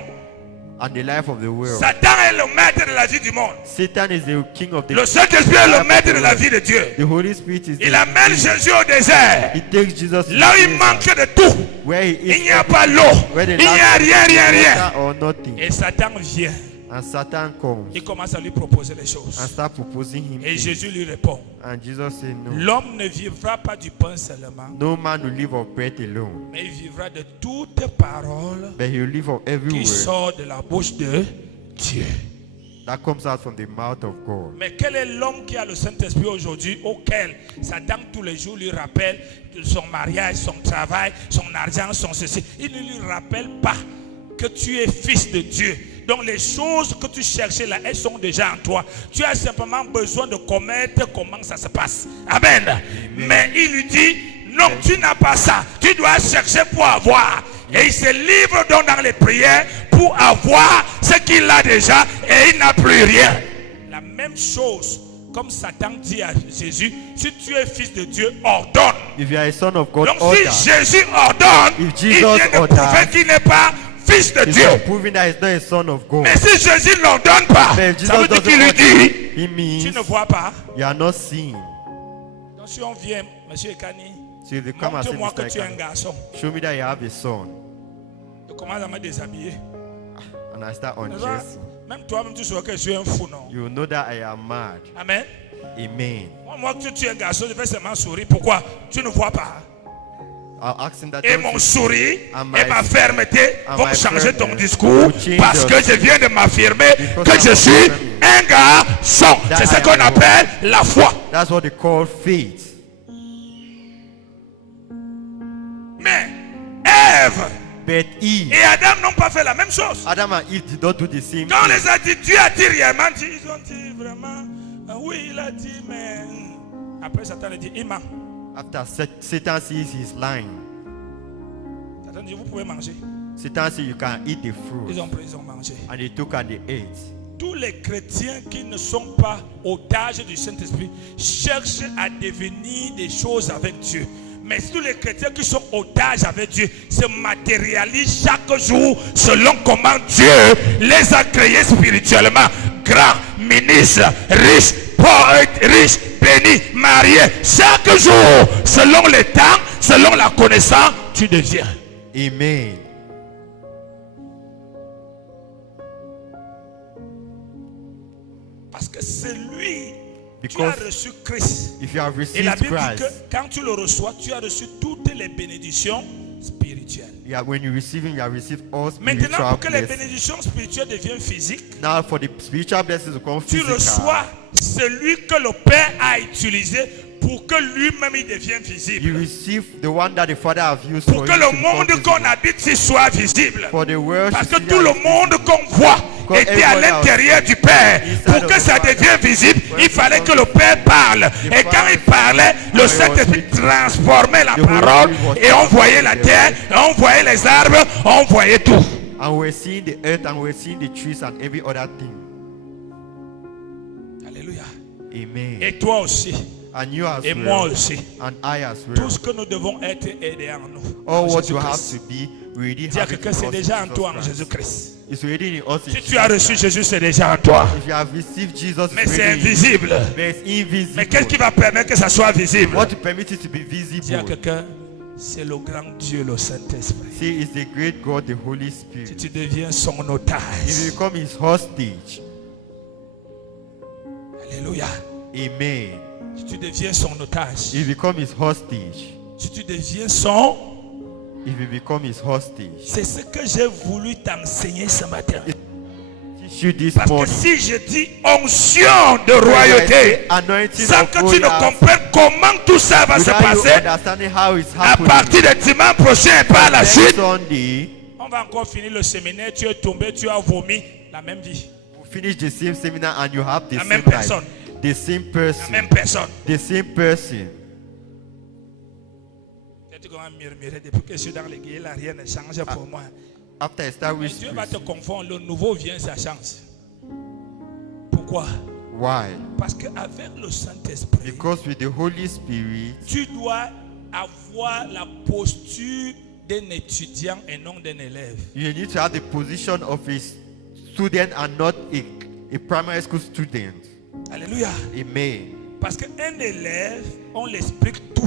and the life of the world. Satan est le maître de la vie du monde. Satan is the king of the Le Saint-Esprit est le maître de la vie de Dieu. The Holy Spirit is Il the amène Jésus au désert. He takes Jesus to Là où the il desert, manque de tout. where he Il is n'y a pas l'eau. where Il the n'y a rien, rien, rien. water or nothing. Et Satan vient And Satan comes Il commence à lui proposer les choses. and start proposing him Et things. Jésus lui répond, And Jesus said, no. l'homme ne vivra pas du pain seulement, No man will live of bread alone, mais il vivra de toute parole but he will live of every qui word sort de la bouche de Dieu. that comes out from the mouth of God. Mais quel est l'homme qui a le Saint-Esprit aujourd'hui auquel Satan tous les jours lui rappelle son mariage, son travail, son argent, son ceci. Il ne lui rappelle pas que tu es fils de Dieu. Donc les choses que tu cherchais là, elles sont déjà en toi. Tu as simplement besoin de connaître comment ça se passe. Amen. Mais il lui dit, non, tu n'as pas ça. Tu dois chercher pour avoir. Et il se livre donc dans les prières pour avoir ce qu'il a déjà et il n'a plus rien. La même chose, comme Satan dit à Jésus, si tu es fils de Dieu, ordonne. If you are a son of God, Donc order. si Jésus ordonne, If il Jesus vient de orders, prouver qu'il n'est pas fils de It's Dieu. not proving that he's not a son of God. Mais si Jésus ne l'ordonne pas, But if ça veut Jesus dire qu'il lui doesn't dit, order, he tu means ne vois pas. you are not seeing. Donc si on vient, monsieur Ekani, So if they come and say, montre-moi que Mr. tu es un Ekani, garçon. show me that you have a son. Je commence à me déshabiller. And I start Tu vois, undressing. même toi-même, tu sauras que je suis un fou, non? You will know that I am mad. Amen. Amen. Moi, que tu es un garçon, je vais seulement sourire. Pourquoi? Tu ne vois pas. I'll ask him that. Et don't mon you- sourire And et my- ma fermeté and vont my changer ton firmness discours will change parce your- que je viens de m'affirmer Because que I'm je a suis firm. un garçon. That C'est ce I qu'on am a appelle la foi. That's what they call faith. Mais Ève But Eve, et Adam n'ont pas fait la même chose. Adam and Eve did not do the same Quand on thing. les a dit, Dieu a dit réellement, ils ont dit vraiment, oui, il a dit, mais après Satan a dit, il ment. After Satan sees he's lying, Satan dit, vous pouvez manger. Satan says you can eat the fruit. Ils ont pris, ils ont mangé. And they took and they ate. Tous les chrétiens qui ne sont pas otages du Saint-Esprit cherchent à devenir des choses avec Dieu. Mais tous les chrétiens qui sont otages avec Dieu se matérialisent chaque jour selon comment Dieu les a créés spirituellement. Grands, ministres, riches, pauvres, riches, bénis, mariés. Chaque jour, selon le temps, selon la connaissance, tu deviens. Amen. Parce que c'est lui. Tu Because as reçu Christ. if you have Et la received Bible dit que Christ, quand tu le reçois, tu as reçu toutes les bénédictions spirituelles. when you receive him, you have received all Maintenant, spiritual pour que les blessings. bénédictions spirituelles deviennent physiques, Now for the spiritual blessings to come tu physical, reçois celui que le Père a utilisé pour que lui-même il devienne you visible. receive the one that the Father have used Pour for que you le to become monde visible. qu'on habite ici soit visible. For the world Parce to que see tout and le be monde visible. qu'on voit Because était à everyone else l'intérieur du Père. inside Pour of que the ça Father. devienne visible, When il fallait it que le Père parle. The Et quand Father il parlait, le was Saint-Esprit speaking. transformait la The Holy parole. Spirit was Et on voyait la transforming terre, on voyait les arbres, on voyait tout. And we're seeing the earth and we're seeing the trees and every other thing. Alléluia. Amen. Et toi aussi. And you as Et moi well. aussi. And I as well. Tout ce que nous devons être aidés en nous. All En what you have Jésus-Christ. to be, we already Dis à have it quelqu'un, in c'est us déjà in en toi en Jesus Christ. Jésus-Christ. It's already in us in Si tu as Jesus reçu Christ. Jésus, c'est déjà en toi. If you have received Jesus, Mais it's c'est already in you. invisible. But it's invisible. Mais qu'est-ce qui va permettre que ça soit visible? What to permit it to be Dis à visible? quelqu'un, c'est le grand Dieu, le Saint-Esprit. See, it's the great God, the Holy Si Spirit. tu deviens son If you otage. become His hostage, Alléluia. Amen. Si tu deviens son otage. If you become His hostage, Si tu deviens son, if you become His hostage, c'est ce que j'ai voulu t'enseigner ce matin. teach you this Parce que morning. si je dis onction de royauté, Anointing sans of que tu ne royalty, comprennes comment tout ça va se without you passer, understanding how it's à happening, partir de dimanche prochain et par la next suite, Sunday, on va encore finir le séminaire, tu es tombé, tu as vomi, la même vie, you finish the same seminar and you have the La same même life. personne. The same la person. même personne. The same person. Tu commences à murmurer depuis que je suis dans l'église, là, rien ne change pour moi. After I start Mais with Dieu va te spirit. confondre, le nouveau vient, ça change. Pourquoi? Why? Parce qu'avec le Saint-Esprit, Because with the Holy Spirit, tu dois avoir la posture d'un étudiant et non d'un élève. you need to have the position of a student and not a primary school student. Alléluia. Amen. Parce qu'un élève, on l'explique tout.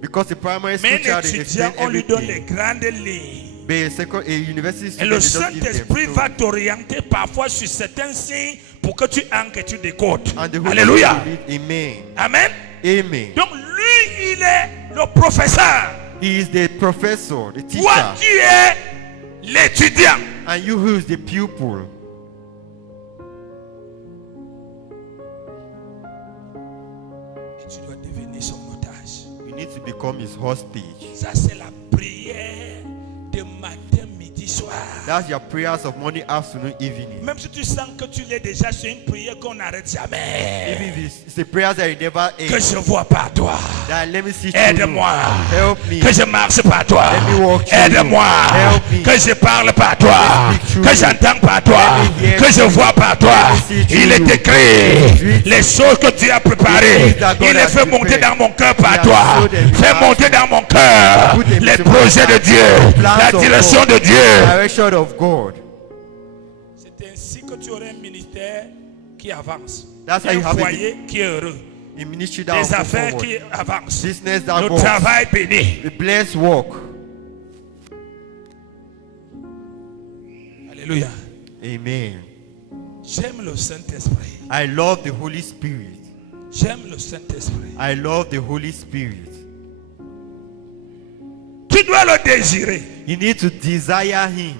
Because the primary school Mais un child is étudiant, explain on lui donne les everything. grandes lignes. But a university Et student, le they don't give them. Saint-Esprit So- va t'orienter parfois sur certains signes pour que tu ancres et tu décodes. and the Holy Alléluia. Spirit, amen. Amen. Amen. Donc lui, il est le professeur. He is the professor, the Toi, teacher, tu es l'étudiant. and you who is the pupil. Et tu dois devenir son otage. You need to become his hostage. Ça, c'est la prière de matin, midi, soir. That's your prayers of morning, afternoon, evening. Même si tu sens que tu l'es déjà, c'est une prière qu'on n'arrête jamais. Even if it's the prayers that you never Que end. je vois par toi. That let me see through you. Aide-moi. Help me. Que je marche par toi. Let me walk through Aide-moi. you. Help me. Que je parle par toi. Let me speak through Que you. j'entends par toi. Let me hear Que je through vois you. par toi. Let me see through Il est you. écrit. Les choses que tu as préparées. things that God Il les has fait monter prepared. dans mon cœur par He has toi. showed them in Fais my monter heart. dans mon cœur Put them les into my projets de heart. Dieu. Plans La of direction God. de Dieu. Direction of God. C'est ainsi que tu auras un ministère qui avance. That's how you Un have foyer qui est heureux. A ministry that Des will go affaires forward. qui avancent. Business that Le goes. travail béni. A blessed walk. Alléluia. Amen. J'aime le Saint-Esprit. I love the Holy Spirit. J'aime le Saint-Esprit. I love the Holy Spirit. Tu dois le désirer. You need to desire Him.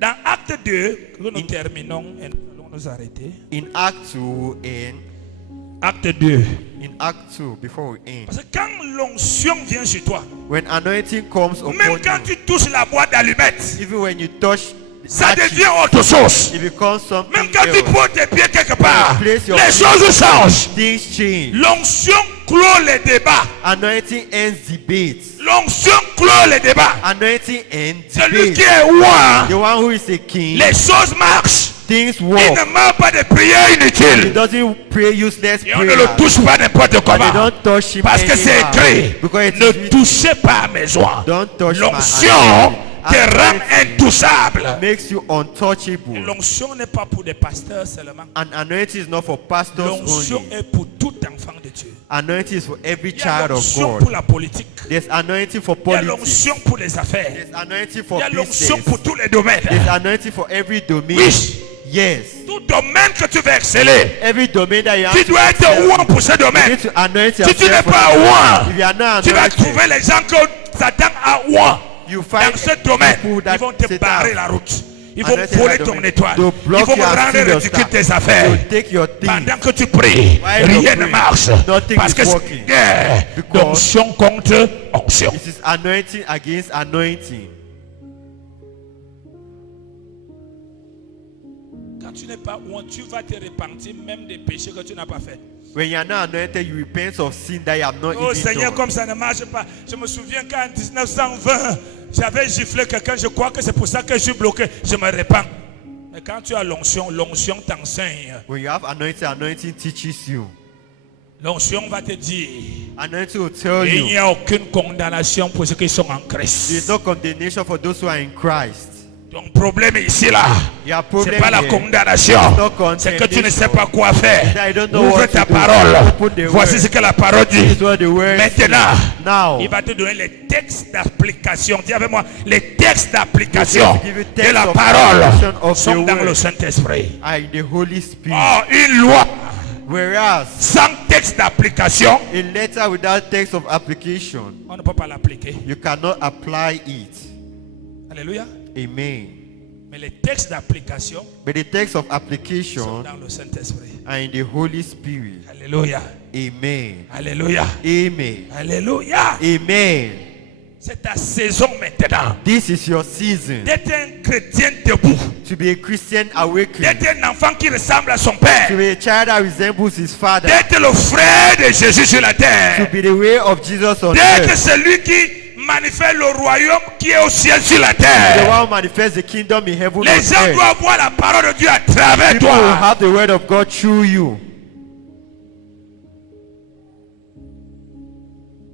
Dans Acte 2, que nous terminons et nous allons nous arrêter. In Act 2 and Acte 2. in Act 2, before we end, Parce que quand l'onction vient sur toi, when anointing comes upon même quand you, tu touches la boîte d'allumettes, even when you touch the ça matches, devient autre chose. it becomes something Même quand tu else. poses tes pieds quelque part, Place your les feet. choses changent. Things change. L'onction clôt les débats. Anointing ends debates. L'onction clôt les débats. Anointing ends Celui qui debates. est roi, The one who is a king, les choses marchent. things Il work. ne manque pas de prières He inutiles. doesn't pray useless Et on ne prayers. le touche pas n'importe And they comment. don't touch him Parce que c'est anyhow. écrit. Because it Ne is written, touchez pas à mes joints. don't touch my L'onction anointing. te rend Anointing intouchable. makes you untouchable. L'onction n'est pas pour des pasteurs seulement. And anointing is not for pastors L'onction only. est pour tout enfant de Dieu. Anointing is for every Il y a child of l'onction God. pour la politique. There's anointing for Il y a politics. l'onction pour les affaires. There's anointing Il for y a l'onction business. pour tous les domaines. There's anointing for every domain. Oui. Yes. Tout domaine que tu veux exceller, Every domain that you have tu to dois être excel roi pour ce in, you domaine. need to anoint Si tu n'es yourself. pas for that. roi, If you are not tu vas anointed, trouver les gens que Satan a roi. you Dans find ce domaine, people that ils vont te Satan barrer la route. Ils vont anointed voler that ton domain. étoile. They'll Ils block vont your rendre serious ridicule stuff. tes affaires. They'll take your things. Pendant que tu pries, While you rien ne pray, marche. nothing Parce is que working. c'est Because d'onction contre onction. It is anointing against anointing. Quand tu n'es pas roi, tu vas te repentir même des péchés que tu n'as pas fait. When you are not anointed, you repent of sin that you have not Oh even Seigneur, done. comme ça ne marche pas. Je me souviens qu'en 1920, j'avais giflé quelqu'un. Je crois que c'est pour ça que je suis bloqué. Je me répands. Mais quand tu as l'onction, l'onction t'enseigne. When you have anointing, anointing teaches you. L'onction va te dire, Anointing will tell il n'y you a aucune condamnation pour ceux qui sont en there is Christ. no condemnation for those who are in Christ. Ton problème ici là, Your c'est problem pas la here condamnation, is not c'est que tu ne condemnation. sais pas quoi faire. That you don't know Ouvre what ta to do. parole. Open the Voici word. ce que la parole This dit. is what the word Maintenant, says. Now, il va te donner les textes d'application. Dis avec moi, les textes d'application He will give you de texts la of parole application of sont the dans word. le Saint-Esprit. are in the Holy Spirit. Oh, une loi Whereas sans texte d'application, a letter without text of application, on ne peut pas l'appliquer. you cannot apply it. Alléluia. Amen. Mais les textes d'application But the text of sont application dans le Saint-Esprit. are in the Holy Spirit. Alléluia. Amen. Alléluia. Amen. Alléluia. Amen. C'est ta saison maintenant This is your season d'être un chrétien debout, to be a Christian awakened, d'être un enfant qui ressemble à son to père, be a child that resembles his father, d'être le frère de Jésus sur la to terre, be the way of Jesus on d'être earth, celui qui manifeste le royaume qui est au ciel sur la the terre. one who manifests the kingdom in heaven on Les gens earth. doivent voir la parole de Dieu à travers People will toi. have the word of God through you.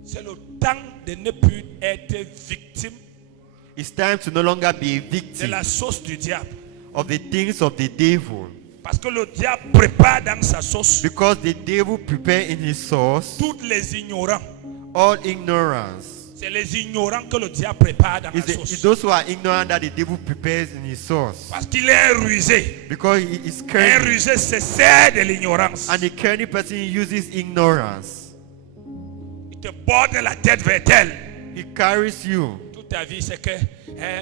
C'est le temps de ne plus être victime It's time to no longer be a de victim la sauce du diable. of the things of the devil, Parce que le diable prépare dans sa sauce because the devil prepare in his sauce tous les ignorants, all ignorance, C'est les ignorants que le diable prépare dans la It's sauce. those who are ignorant that the devil prepares in his sauce. Parce qu'il est rusé. Because he is Un cunning. rusé se sert de l'ignorance. And the cunning person uses ignorance. Il te borde la tête vers elle. He carries you. Toute ta vie, c'est que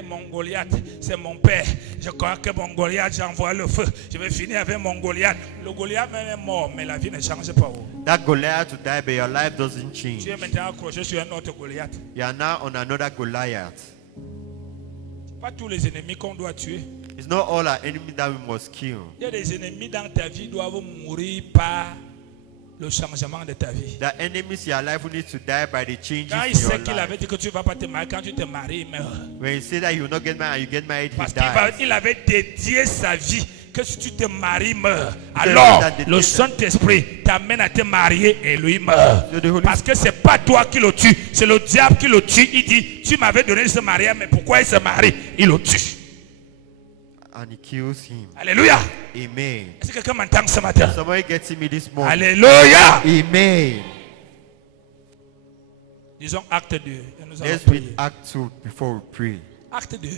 mon Goliath, c'est mon père. Je crois que mon Goliath, j'envoie le feu. Je vais finir avec mon Goliath. Le Goliath même est mort, mais la vie ne change pas. That Goliath to die, but your life doesn't Tu es change. maintenant accroché sur un autre Goliath. You are now on another Goliath. Ce pas tous les ennemis qu'on doit tuer. It's not all our enemies that we must kill. Il y a des ennemis dans ta vie qui doivent mourir par le changement de ta vie. The enemies in your life who need to die by the changes Quand il in your sait qu'il life. avait dit que tu ne vas pas te marier, quand tu te maries, il meurt. When you say that you will not get married and you get married, he Parce dies. qu'il avait dédié sa vie que si tu te maries, meurt. Alors, le Saint-Esprit t'amène à te marier et lui meurt. Parce que ce n'est pas toi qui le tue, c'est le diable qui le tue. Il dit, tu m'avais donné ce mariage, mais pourquoi il se marie? Il le tue. And he kills him. Alléluia. Amen. Est-ce que quelqu'un m'entend ce matin? Somebody gets me this morning. Alléluia. Amen. Disons acte 2. Et nous allons Let's read prier. Act 2 before we pray. Acte 2.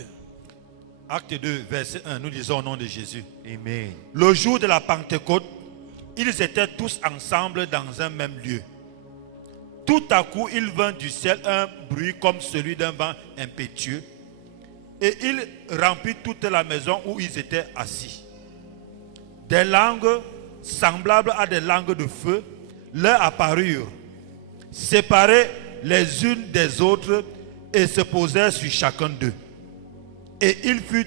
Acte 2, verset 1, nous disons au nom de Jésus. Amen. Le jour de la Pentecôte, ils étaient tous ensemble dans un même lieu. Tout à coup, il vint du ciel un bruit comme celui d'un vent impétueux, et il remplit toute la maison où ils étaient assis. Des langues semblables à des langues de feu leur apparurent, séparées les unes des autres, et se posèrent sur chacun d'eux. Et ils furent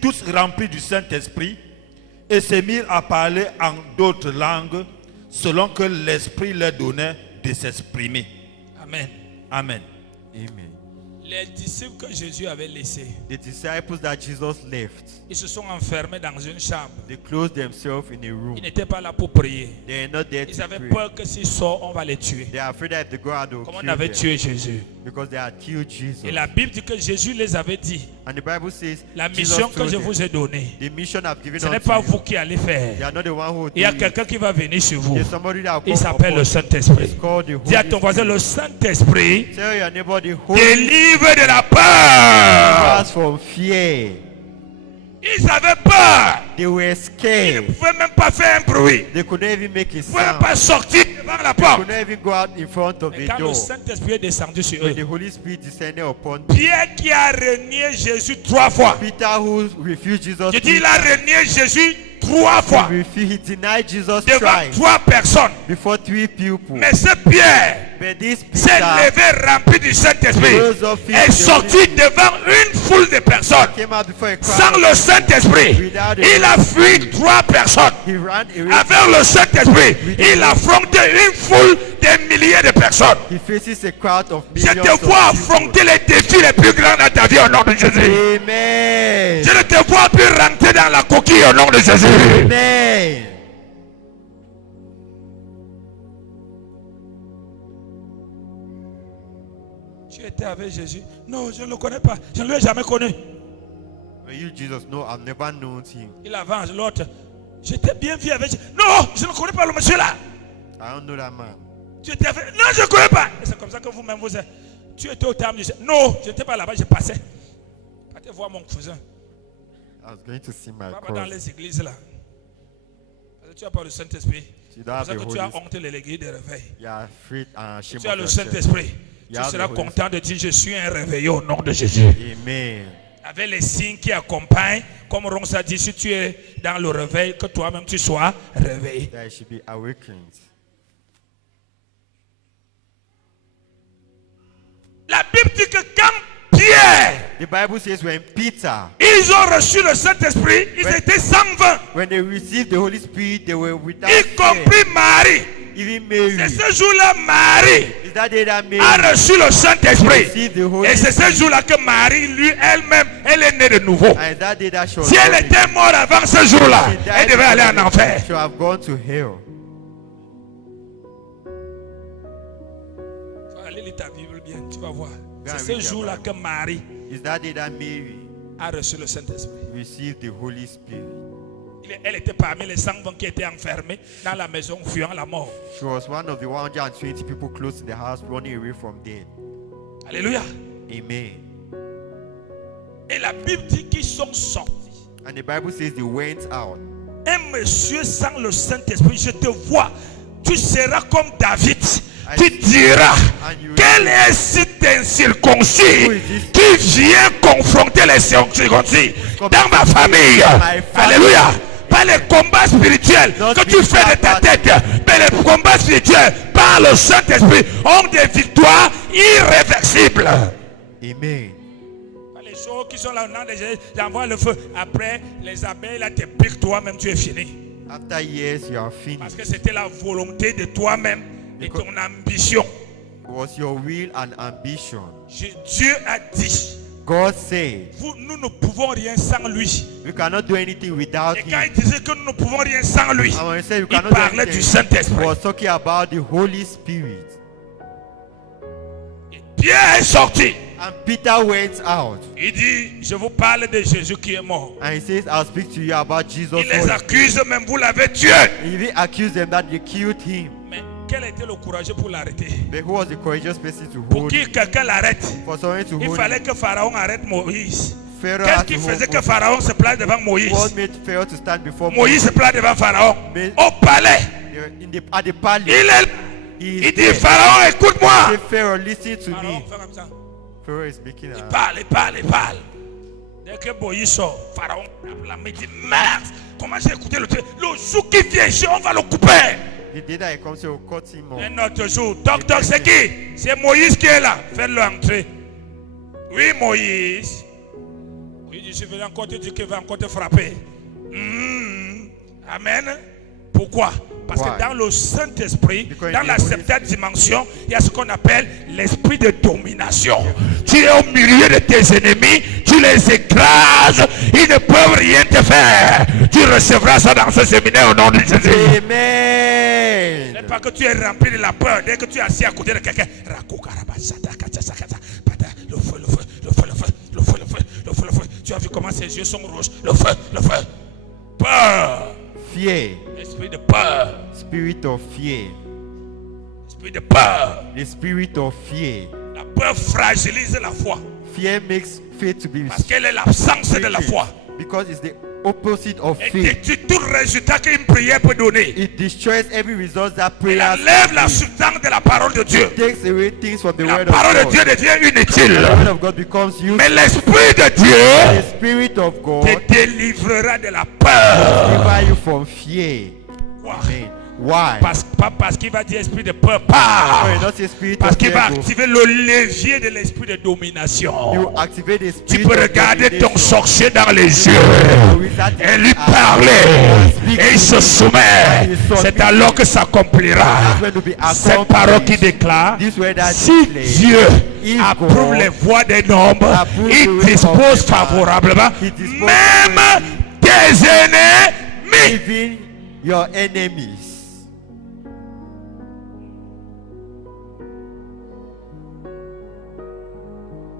tous remplis du Saint-Esprit et se mirent à parler en d'autres langues selon que l'Esprit leur donnait de s'exprimer. Amen. Amen. Amen. Les disciples que Jésus avait laissés, The disciples that Jesus left, ils se sont enfermés dans une chambre. they closed themselves in a room. Ils n'étaient pas là pour prier. They are not there Ils to avaient pray. peur que s'ils sortent, on va les tuer. They are afraid that if they go out, they will Comme on kill avait them. tué Jésus. Because they had killed Jesus. Et la Bible dit que Jésus les avait dit, And the Bible says, la Jesus mission que told je them, vous ai donnée, the mission I've given ce n'est unto pas you, vous qui allez they faire. are not the one who will Il y a do it. quelqu'un qui va venir sur vous. There's somebody that will Il come s'appelle upon le you. Saint-Esprit. It's called the Dis à Holy ton voisin, Spirit. le Saint-Esprit Tell your neighbor the Holy délivre de la peur. Spirit from fear. Ils avaient peur. They were Ils ne scared. pouvaient même pas faire un bruit. They couldn't even make a Ils ne pouvaient même sound. pas sortir devant la They porte. couldn't even go out in front of Mais the quand le door. Saint-Esprit est descendu sur When eux, the Holy Spirit descended upon Peter, Pierre qui a renié Jésus 3 fois. who refused Jesus, Je dis, il a renié Jésus 3 fois he denied Jesus devant twice 3 personnes. before 3 people. Mais ce Pierre But this s'est Peter levé rempli du Saint-Esprit rose up in et the sorti Holy devant une foule de personnes. came out before a crowd. Sans le Saint-Esprit, il a fui 3 personnes. He ran away. Avec le Saint-Esprit, il affronte une foule de milliers de personnes. He faces a crowd of Je millions te of vois people. affronter les défis les plus grands dans ta vie au nom de Jésus. Amen. Je ne te vois plus rentrer dans la coquille au nom de Jésus. Amen. Tu étais avec Jésus? Non, je ne le connais pas. Je ne l'ai jamais connu. When you, Jesus, no, I've never known him. Il avance, l'autre. J'étais bien vu avec Jésus. Non, je ne connais pas le monsieur là. I don't know that man. Tu étais avec... Non, je ne connais pas. Et c'est comme ça que vous-même vous êtes. Tu étais au terme du... Non, je n'étais pas là-bas, je passais. Partez voir mon cousin. I was going to see my Va pas dans cousin. les églises là. Parce que tu n'as pas le Saint-Esprit. You C'est don't pour have ça the que Holy tu as Spirit. honte de l'église de réveil. You are afraid and ashamed Tu as of le yourself. Saint-Esprit. Tu You have seras the Holy content de dire je suis un réveillé au nom de Jésus. Amen. Avec les signes qui accompagnent, comme Ronce a dit, si tu es dans le réveil, que toi-même tu sois réveillé. That you should be awakened. La Bible dit que quand Pierre, The Bible says when Peter, ils ont reçu le Saint-Esprit, ils Ouais. étaient 120, when they received the Holy Spirit, they were without y fear. compris Marie. Even C'est Mary. ce jour-là, Marie Is that day that a Mary reçu le Saint-Esprit. received the Holy Et c'est ce jour-là que Marie, lui, elle-même, elle est née de nouveau. And that day that she was Si elle born, était morte avant ce jour-là, she died elle devait aller en before enfer. she should have gone to hell. Tu vas aller lire ta Bible bien, tu vas voir. Go and C'est ce read your jour-là Bible. que Marie Is that day that Mary a reçu le Saint-Esprit. received the Holy Spirit? Elle était parmi les 120 qui étaient enfermés dans la maison fuyant la mort. She was one of the 120 people close to the house running away from death. Alléluia. Amen. Et la Bible dit qu'ils sont sortis. And the Bible says they went out. Un monsieur sans le Saint-Esprit, je te vois, tu seras comme David. Tu diras, quel est cet incirconcis qui vient confronter les circoncis dans ma famille? Alléluia. Pas les combats spirituels que tu fais de ta tête, mais les combats spirituels par le Saint-Esprit ont des victoires irréversibles. Amen. Les choses qui sont là, j'envoie le feu. Après, les abeilles là te piquent, toi-même tu es fini. After years, you are Parce que finished. c'était la volonté de toi-même et ton ambition. It was your will and ambition. Dieu a dit, God said, nous ne pouvons rien sans lui. we cannot do anything without Et quand Him. il disait que nous ne pouvons rien sans lui, And when he said we il cannot do parlait du anything, he Saint-Esprit. was talking about the Holy Spirit. Et Pierre est sorti. And Peter went out. Il dit, je vous parle de Jésus qui est mort. And he says, I'll speak to you about Jesus. Il les accuse même, vous l'avez tué. He even accused them that they killed him. Mais quel était le courageux pour l'arrêter? But who was the courageous person to Pour hold him? qui quelqu'un l'arrête? For someone to Il hold fallait him. que Pharaon arrête Moïse. Pharaoh Qu'est-ce had qui to faisait hold que Moses. Pharaon se place devant Moïse? What made Pharaoh to stand before Moïse se place devant Pharaon. Mais- Au palais. At the palace? Il est là. He is Il dit, there. Pharaon, écoute-moi. Say, Pharaoh, listen to Pharaon me. fait comme ça. Pharaoh is making Il a... parle, il parle, il parle. Dès que Moïse sort, Pharaon tape la main, il dit, merde, comment j'ai écouté le truc? Le jour qui vient, on va le couper. The day that he comes, he will cut him off. Un autre jour, toc toc, c'est qui? C'est Moïse qui est là. Faites-le entrer. Oui, Moïse. Oui, je suis venu encore te dire qu'il va encore te frapper. Amen. Pourquoi? Parce Why? que dans le Saint-Esprit, Because dans in la the Holy septième dimension, il y a ce qu'on appelle l'esprit de domination. Tu es au milieu de tes ennemis, tu les écrases, ils ne peuvent rien te faire. Tu recevras ça dans ce séminaire au nom de Jésus. Amen. C'est pas que tu es rempli de la peur. Dès que tu es assis à côté de quelqu'un, le feu, le feu, le feu, le feu, le feu, le feu, le feu, le feu. Tu as vu comment ses yeux sont rouges. Le feu, le feu. Peur. Fear. Esprit de peur. Spirit of fear. Esprit de peur. The spirit of fear. La peur fragilise la foi. Fear makes faith to be Parce qu'elle est l'absence de la foi. because it's the opposite of Elle faith. détruit tout le résultat qu'une prière peut donner. It destroys every result that Elle prayer enlève la substance de la parole de Dieu. takes away things from the La word of parole de God. Dieu devient inutile. The word of God becomes useful. Mais l'Esprit de The Dieu spirit of God te délivrera de la peur. deliver you from fear. Quoi? Amen. Why? Pas parce qu'il va dire esprit de peur, No, pas. not the spirit Parce of qu'il va fear. activer le levier de l'esprit de domination. You activate the Tu spirit peux of regarder ton domination. sorcier dans les yeux et lui parler et il se soumet. C'est alors que s'accomplira cette parole qui déclare: si Dieu approuve les voies d'un homme, il dispose favorablement même des ennemis. Even your enemies.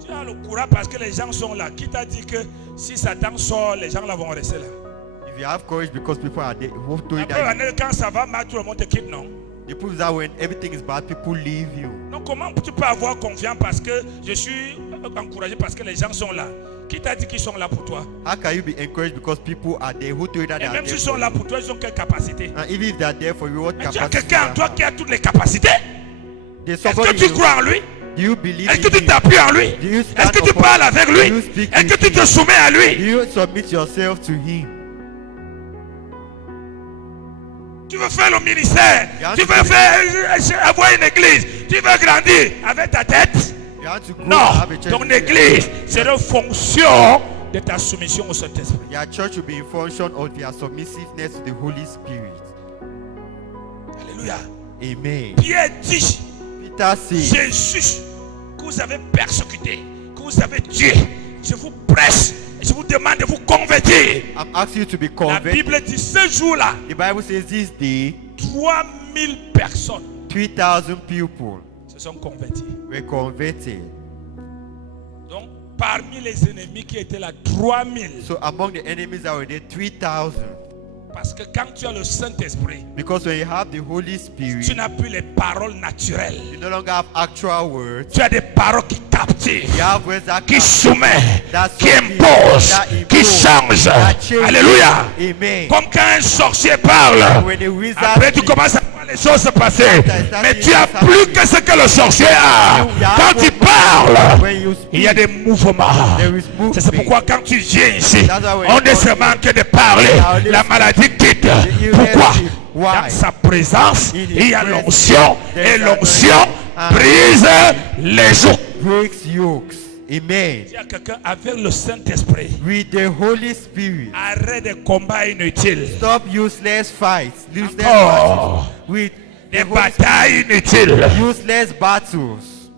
Tu as le courage parce que les gens sont là. Qui t'a dit que si Satan sort, les gens là vont rester là? If you have courage because people are there, who told you Après, that quand ça va mal, tout le monde te quitte, non? the proof that when everything is bad, people leave you. Donc comment tu peux avoir confiance parce que je suis encouragé parce que les gens sont là? Qui t'a dit qu'ils sont là pour toi? How can you be encouraged because people are there? Who told you that they Et are même there s'ils sont for là you? pour toi, ils ont quelle capacité? And even if they are there for you, what Mais tu as capacity? quelqu'un en toi qui a toutes les capacités? There's Est-ce que somebody tu in you. crois en lui? Do you believe Est-ce que in tu him? t'appuies en lui? Do you Est-ce stand que tu upon parles him? avec Do lui? you speak Est-ce que with tu te him? soumets à Do lui? you submit yourself to him? Tu veux faire le ministère? Tu veux avoir une église? Tu veux grandir avec ta tête? You have to grow and Non, have a church. ton église, c'est une fonction de ta soumission au Saint-Esprit. Your church will be in function of their submissiveness to the Holy Spirit. Alléluia. Amen. Pierre dit, Peter says, Jésus, que vous avez persécuté, que vous avez tué, je vous presse, et je vous demande de vous convertir. I'm asking you to be La converted. Bible dit, ce jour-là, The Bible says this day, 3000 personnes 3,000 people se sont converties. were converted. Donc, parmi les ennemis qui étaient là, 3000. So among the enemies that were there, 3,000. Parce que quand tu as le Saint-Esprit, Because when you have the Holy tu Spirit, n'as plus les paroles naturelles. you no longer have actual words. Tu as des paroles qui captive, Yahweh that qui can- soumet, that qui submit, impose, that qui impose, change. that changes. Alléluia. Amen. Comme quand un sorcier parle, When the wizard après tu speaks, commences à voir les choses se passer, After mais that, tu as you plus que ce que le sorcier a. Quand il parle, when you il y a speak, des mouvements. there is movement. C'est pourquoi quand tu viens ici, That's why when on you ne come se here, manque de parler, la maladie quitte. you Pourquoi? receive. Why? Dans sa présence, In his il y a presence, l'onction, there's et l'onction anointing. brise les jours. breaks yokes. Amen. Dis à quelqu'un, avec le Saint-Esprit, With the Holy Spirit, arrête des combats inutiles, stop useless fights, useless Oh. battles. With des the Holy batailles inutiles. Spirit, useless battles.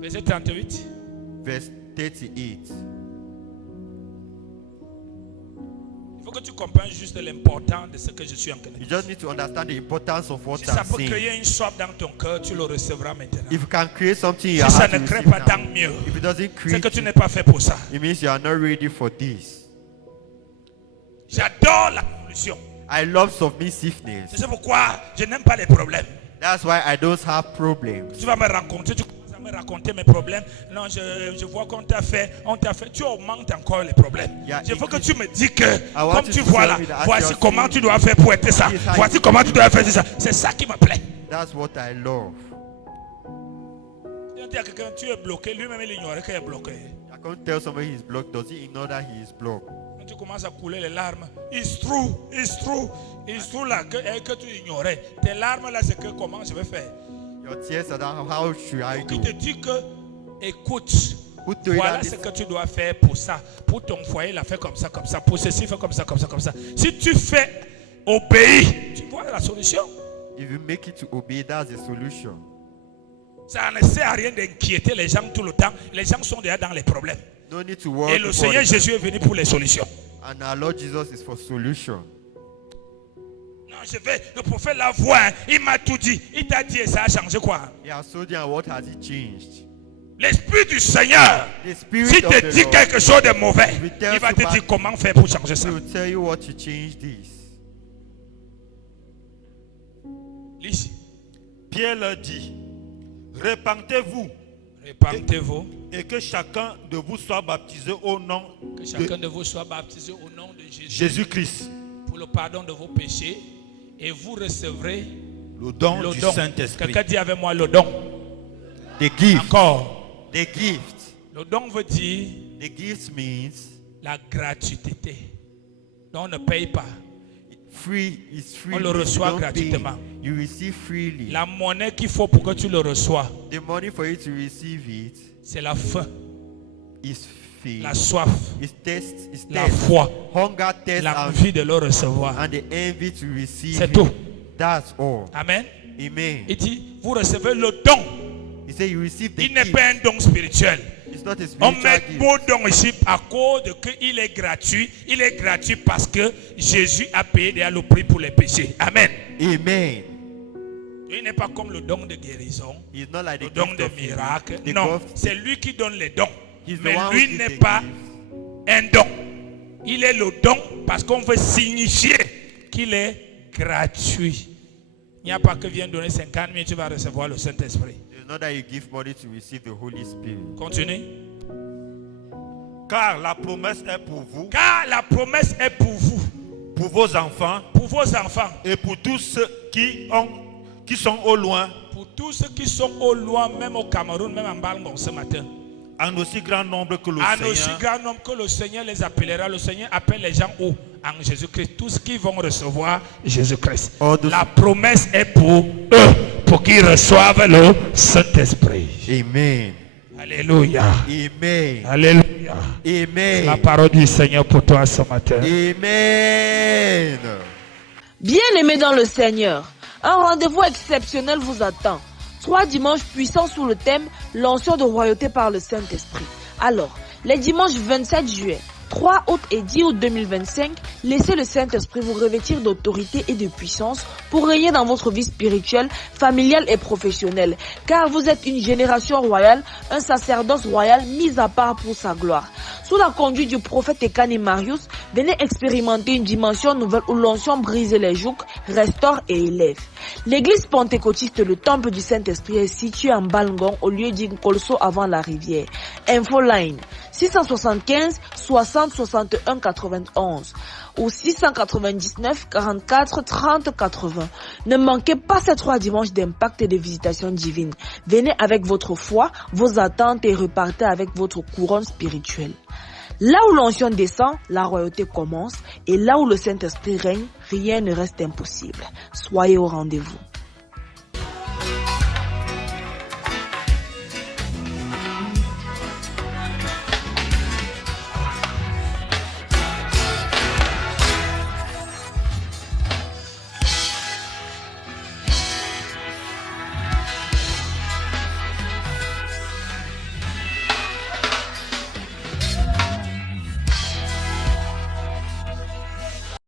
Verset 38. Verse 38. Il faut que tu comprennes juste l'importance de ce que je suis en train de You dire. just need to understand the importance of what Si ça I'm peut saying. créer une soif dans ton cœur, tu le recevras maintenant. If you can create something in your Si ça heart, ne you crée receive pas, now. tant mieux. If it doesn't C'est create, que tu n'es pas fait pour ça. it means you are not ready for this. J'adore la solution. I love submissiveness. C'est pourquoi je n'aime pas les problèmes. That's why I don't have problems. Tu vas me rencontrer, tu commences à me raconter mes problèmes. Non, je vois qu'on t'a fait, tu augmentes encore les problèmes. Yeah, Je veux que it- tu me dis que, want comme you tu to vois tell là, me that voici you're comment seeing tu dois faire pour être ça. this is how Voici you comment do tu dois faire ça. C'est ça qui me plaît. That's what I love. Tu dis à quelqu'un, tu es bloqué, lui-même il ignorait qu'il est bloqué. I can't tell somebody he's blocked. Does he ignore that he is blocked? Quand tu commences à couler les larmes, it's true là que tu ignorais. Tes larmes là, c'est que comment je vais faire. Your tears are down. How should I Qui do? te dit que, écoute, Who told you voilà that ce this- que tu dois faire pour ça. Pour ton foyer, la fait comme ça. Pour ceci, fais comme ça. Si tu fais, obéis, tu vois la solution. If you make it to obey, that's the solution. Ça ne sert à rien d'inquiéter les gens tout le temps. Les gens sont déjà dans les problèmes. No need to worry. Et le before Seigneur the- Jésus est venu pour les solutions. And our Lord Jesus is for solution. Non, le prophète la voix, hein, il m'a tout dit. Il t'a dit et ça a changé quoi? He has told you, and what has he changed? L'Esprit du Seigneur, The Spirit s'il of te the dit Lord quelque chose de mauvais, will tell il va you te bad dire comment faire pour changer ça. will tell you what to change this. Lis. Pierre leur dit, repentez-vous Répentez-vous, et que chacun de vous soit baptisé au nom que de chacun de vous soit baptisé au nom de Jésus Jésus-Christ, pour le pardon de vos péchés et vous recevrez le don le du don. Saint-Esprit. Quelqu'un dit avec moi le don. The gift. Encore. The gift. Le don veut dire The gift means la gratuité. Donc on ne paye pas. free is free. On le You reçoit don't pay. gratuitement. You receive freely. La monnaie qu'il faut pour que tu le reçois, The money for you to receive it c'est la faim, is faith. la soif, It's thirst. It's la thirst. foi, Hunger, thirst, l'envie de le recevoir. and the envy to receive C'est it. tout. That's all. Amen. Amen. Il dit, vous recevez le don. He said you receive the Il n'est gift. pas un don spirituel. It's not a On spiritual met gift. beau don ici à cause de qu'il est gratuit. Il est gratuit parce que Jésus a payé déjà le prix pour les péchés. Amen. Amen. Il n'est pas comme le don de guérison, He's not like le the don gift de of healing. miracle. The Non, gift- c'est lui qui donne les dons. He's the Mais one who lui gives n'est the pas gifts. un don. Il est le don parce qu'on veut signifier qu'il est gratuit. Il n'y a pas que viens donner 50 000, tu vas recevoir le Saint-Esprit. It's not that you give money to receive the Holy Spirit. Continue. Car la promesse est pour vous, Car la promesse est pour vous, pour vos enfants pour vos enfants, et pour tous ceux qui sont au loin, pour tous ceux qui sont au loin, même au Cameroun, même en Balmont ce matin. en aussi grand nombre que le En aussi Seigneur grand nombre que le Seigneur les appellera. Le Seigneur appelle les gens où? En Jésus-Christ. Tous qui vont recevoir Jésus-Christ. All those- La promesse est pour eux, pour qu'ils reçoivent le Saint-Esprit. Amen. Alléluia. Amen. Alléluia. Amen. La parole du Seigneur pour toi ce matin. Amen. Bien-aimés dans le Seigneur, un rendez-vous exceptionnel vous attend. 3 dimanches puissants sous le thème « L'onction de royauté par le Saint-Esprit ». Alors, les dimanches 27 juillet, 3 août et 10 août 2025, laissez le Saint-Esprit vous revêtir d'autorité et de puissance pour régner dans votre vie spirituelle, familiale et professionnelle. Car vous êtes une génération royale, un sacerdoce royal mis à part pour sa gloire. Sous la conduite du prophète Ekani Marius, venez expérimenter une dimension nouvelle où l'onction brise les jougs, restaure et élève. L'église pentecôtiste, le temple du Saint-Esprit, est située en Balngong au lieu d'Inkolso avant la rivière. Infoline 675 60 61 91 ou 699 44 30 80. Ne manquez pas ces 3 dimanches d'impact et de visitation divine. Venez avec votre foi, vos attentes et repartez avec votre couronne spirituelle. Là où l'onction descend, la royauté commence, et là où le Saint-Esprit règne, rien ne reste impossible. Soyez au rendez-vous.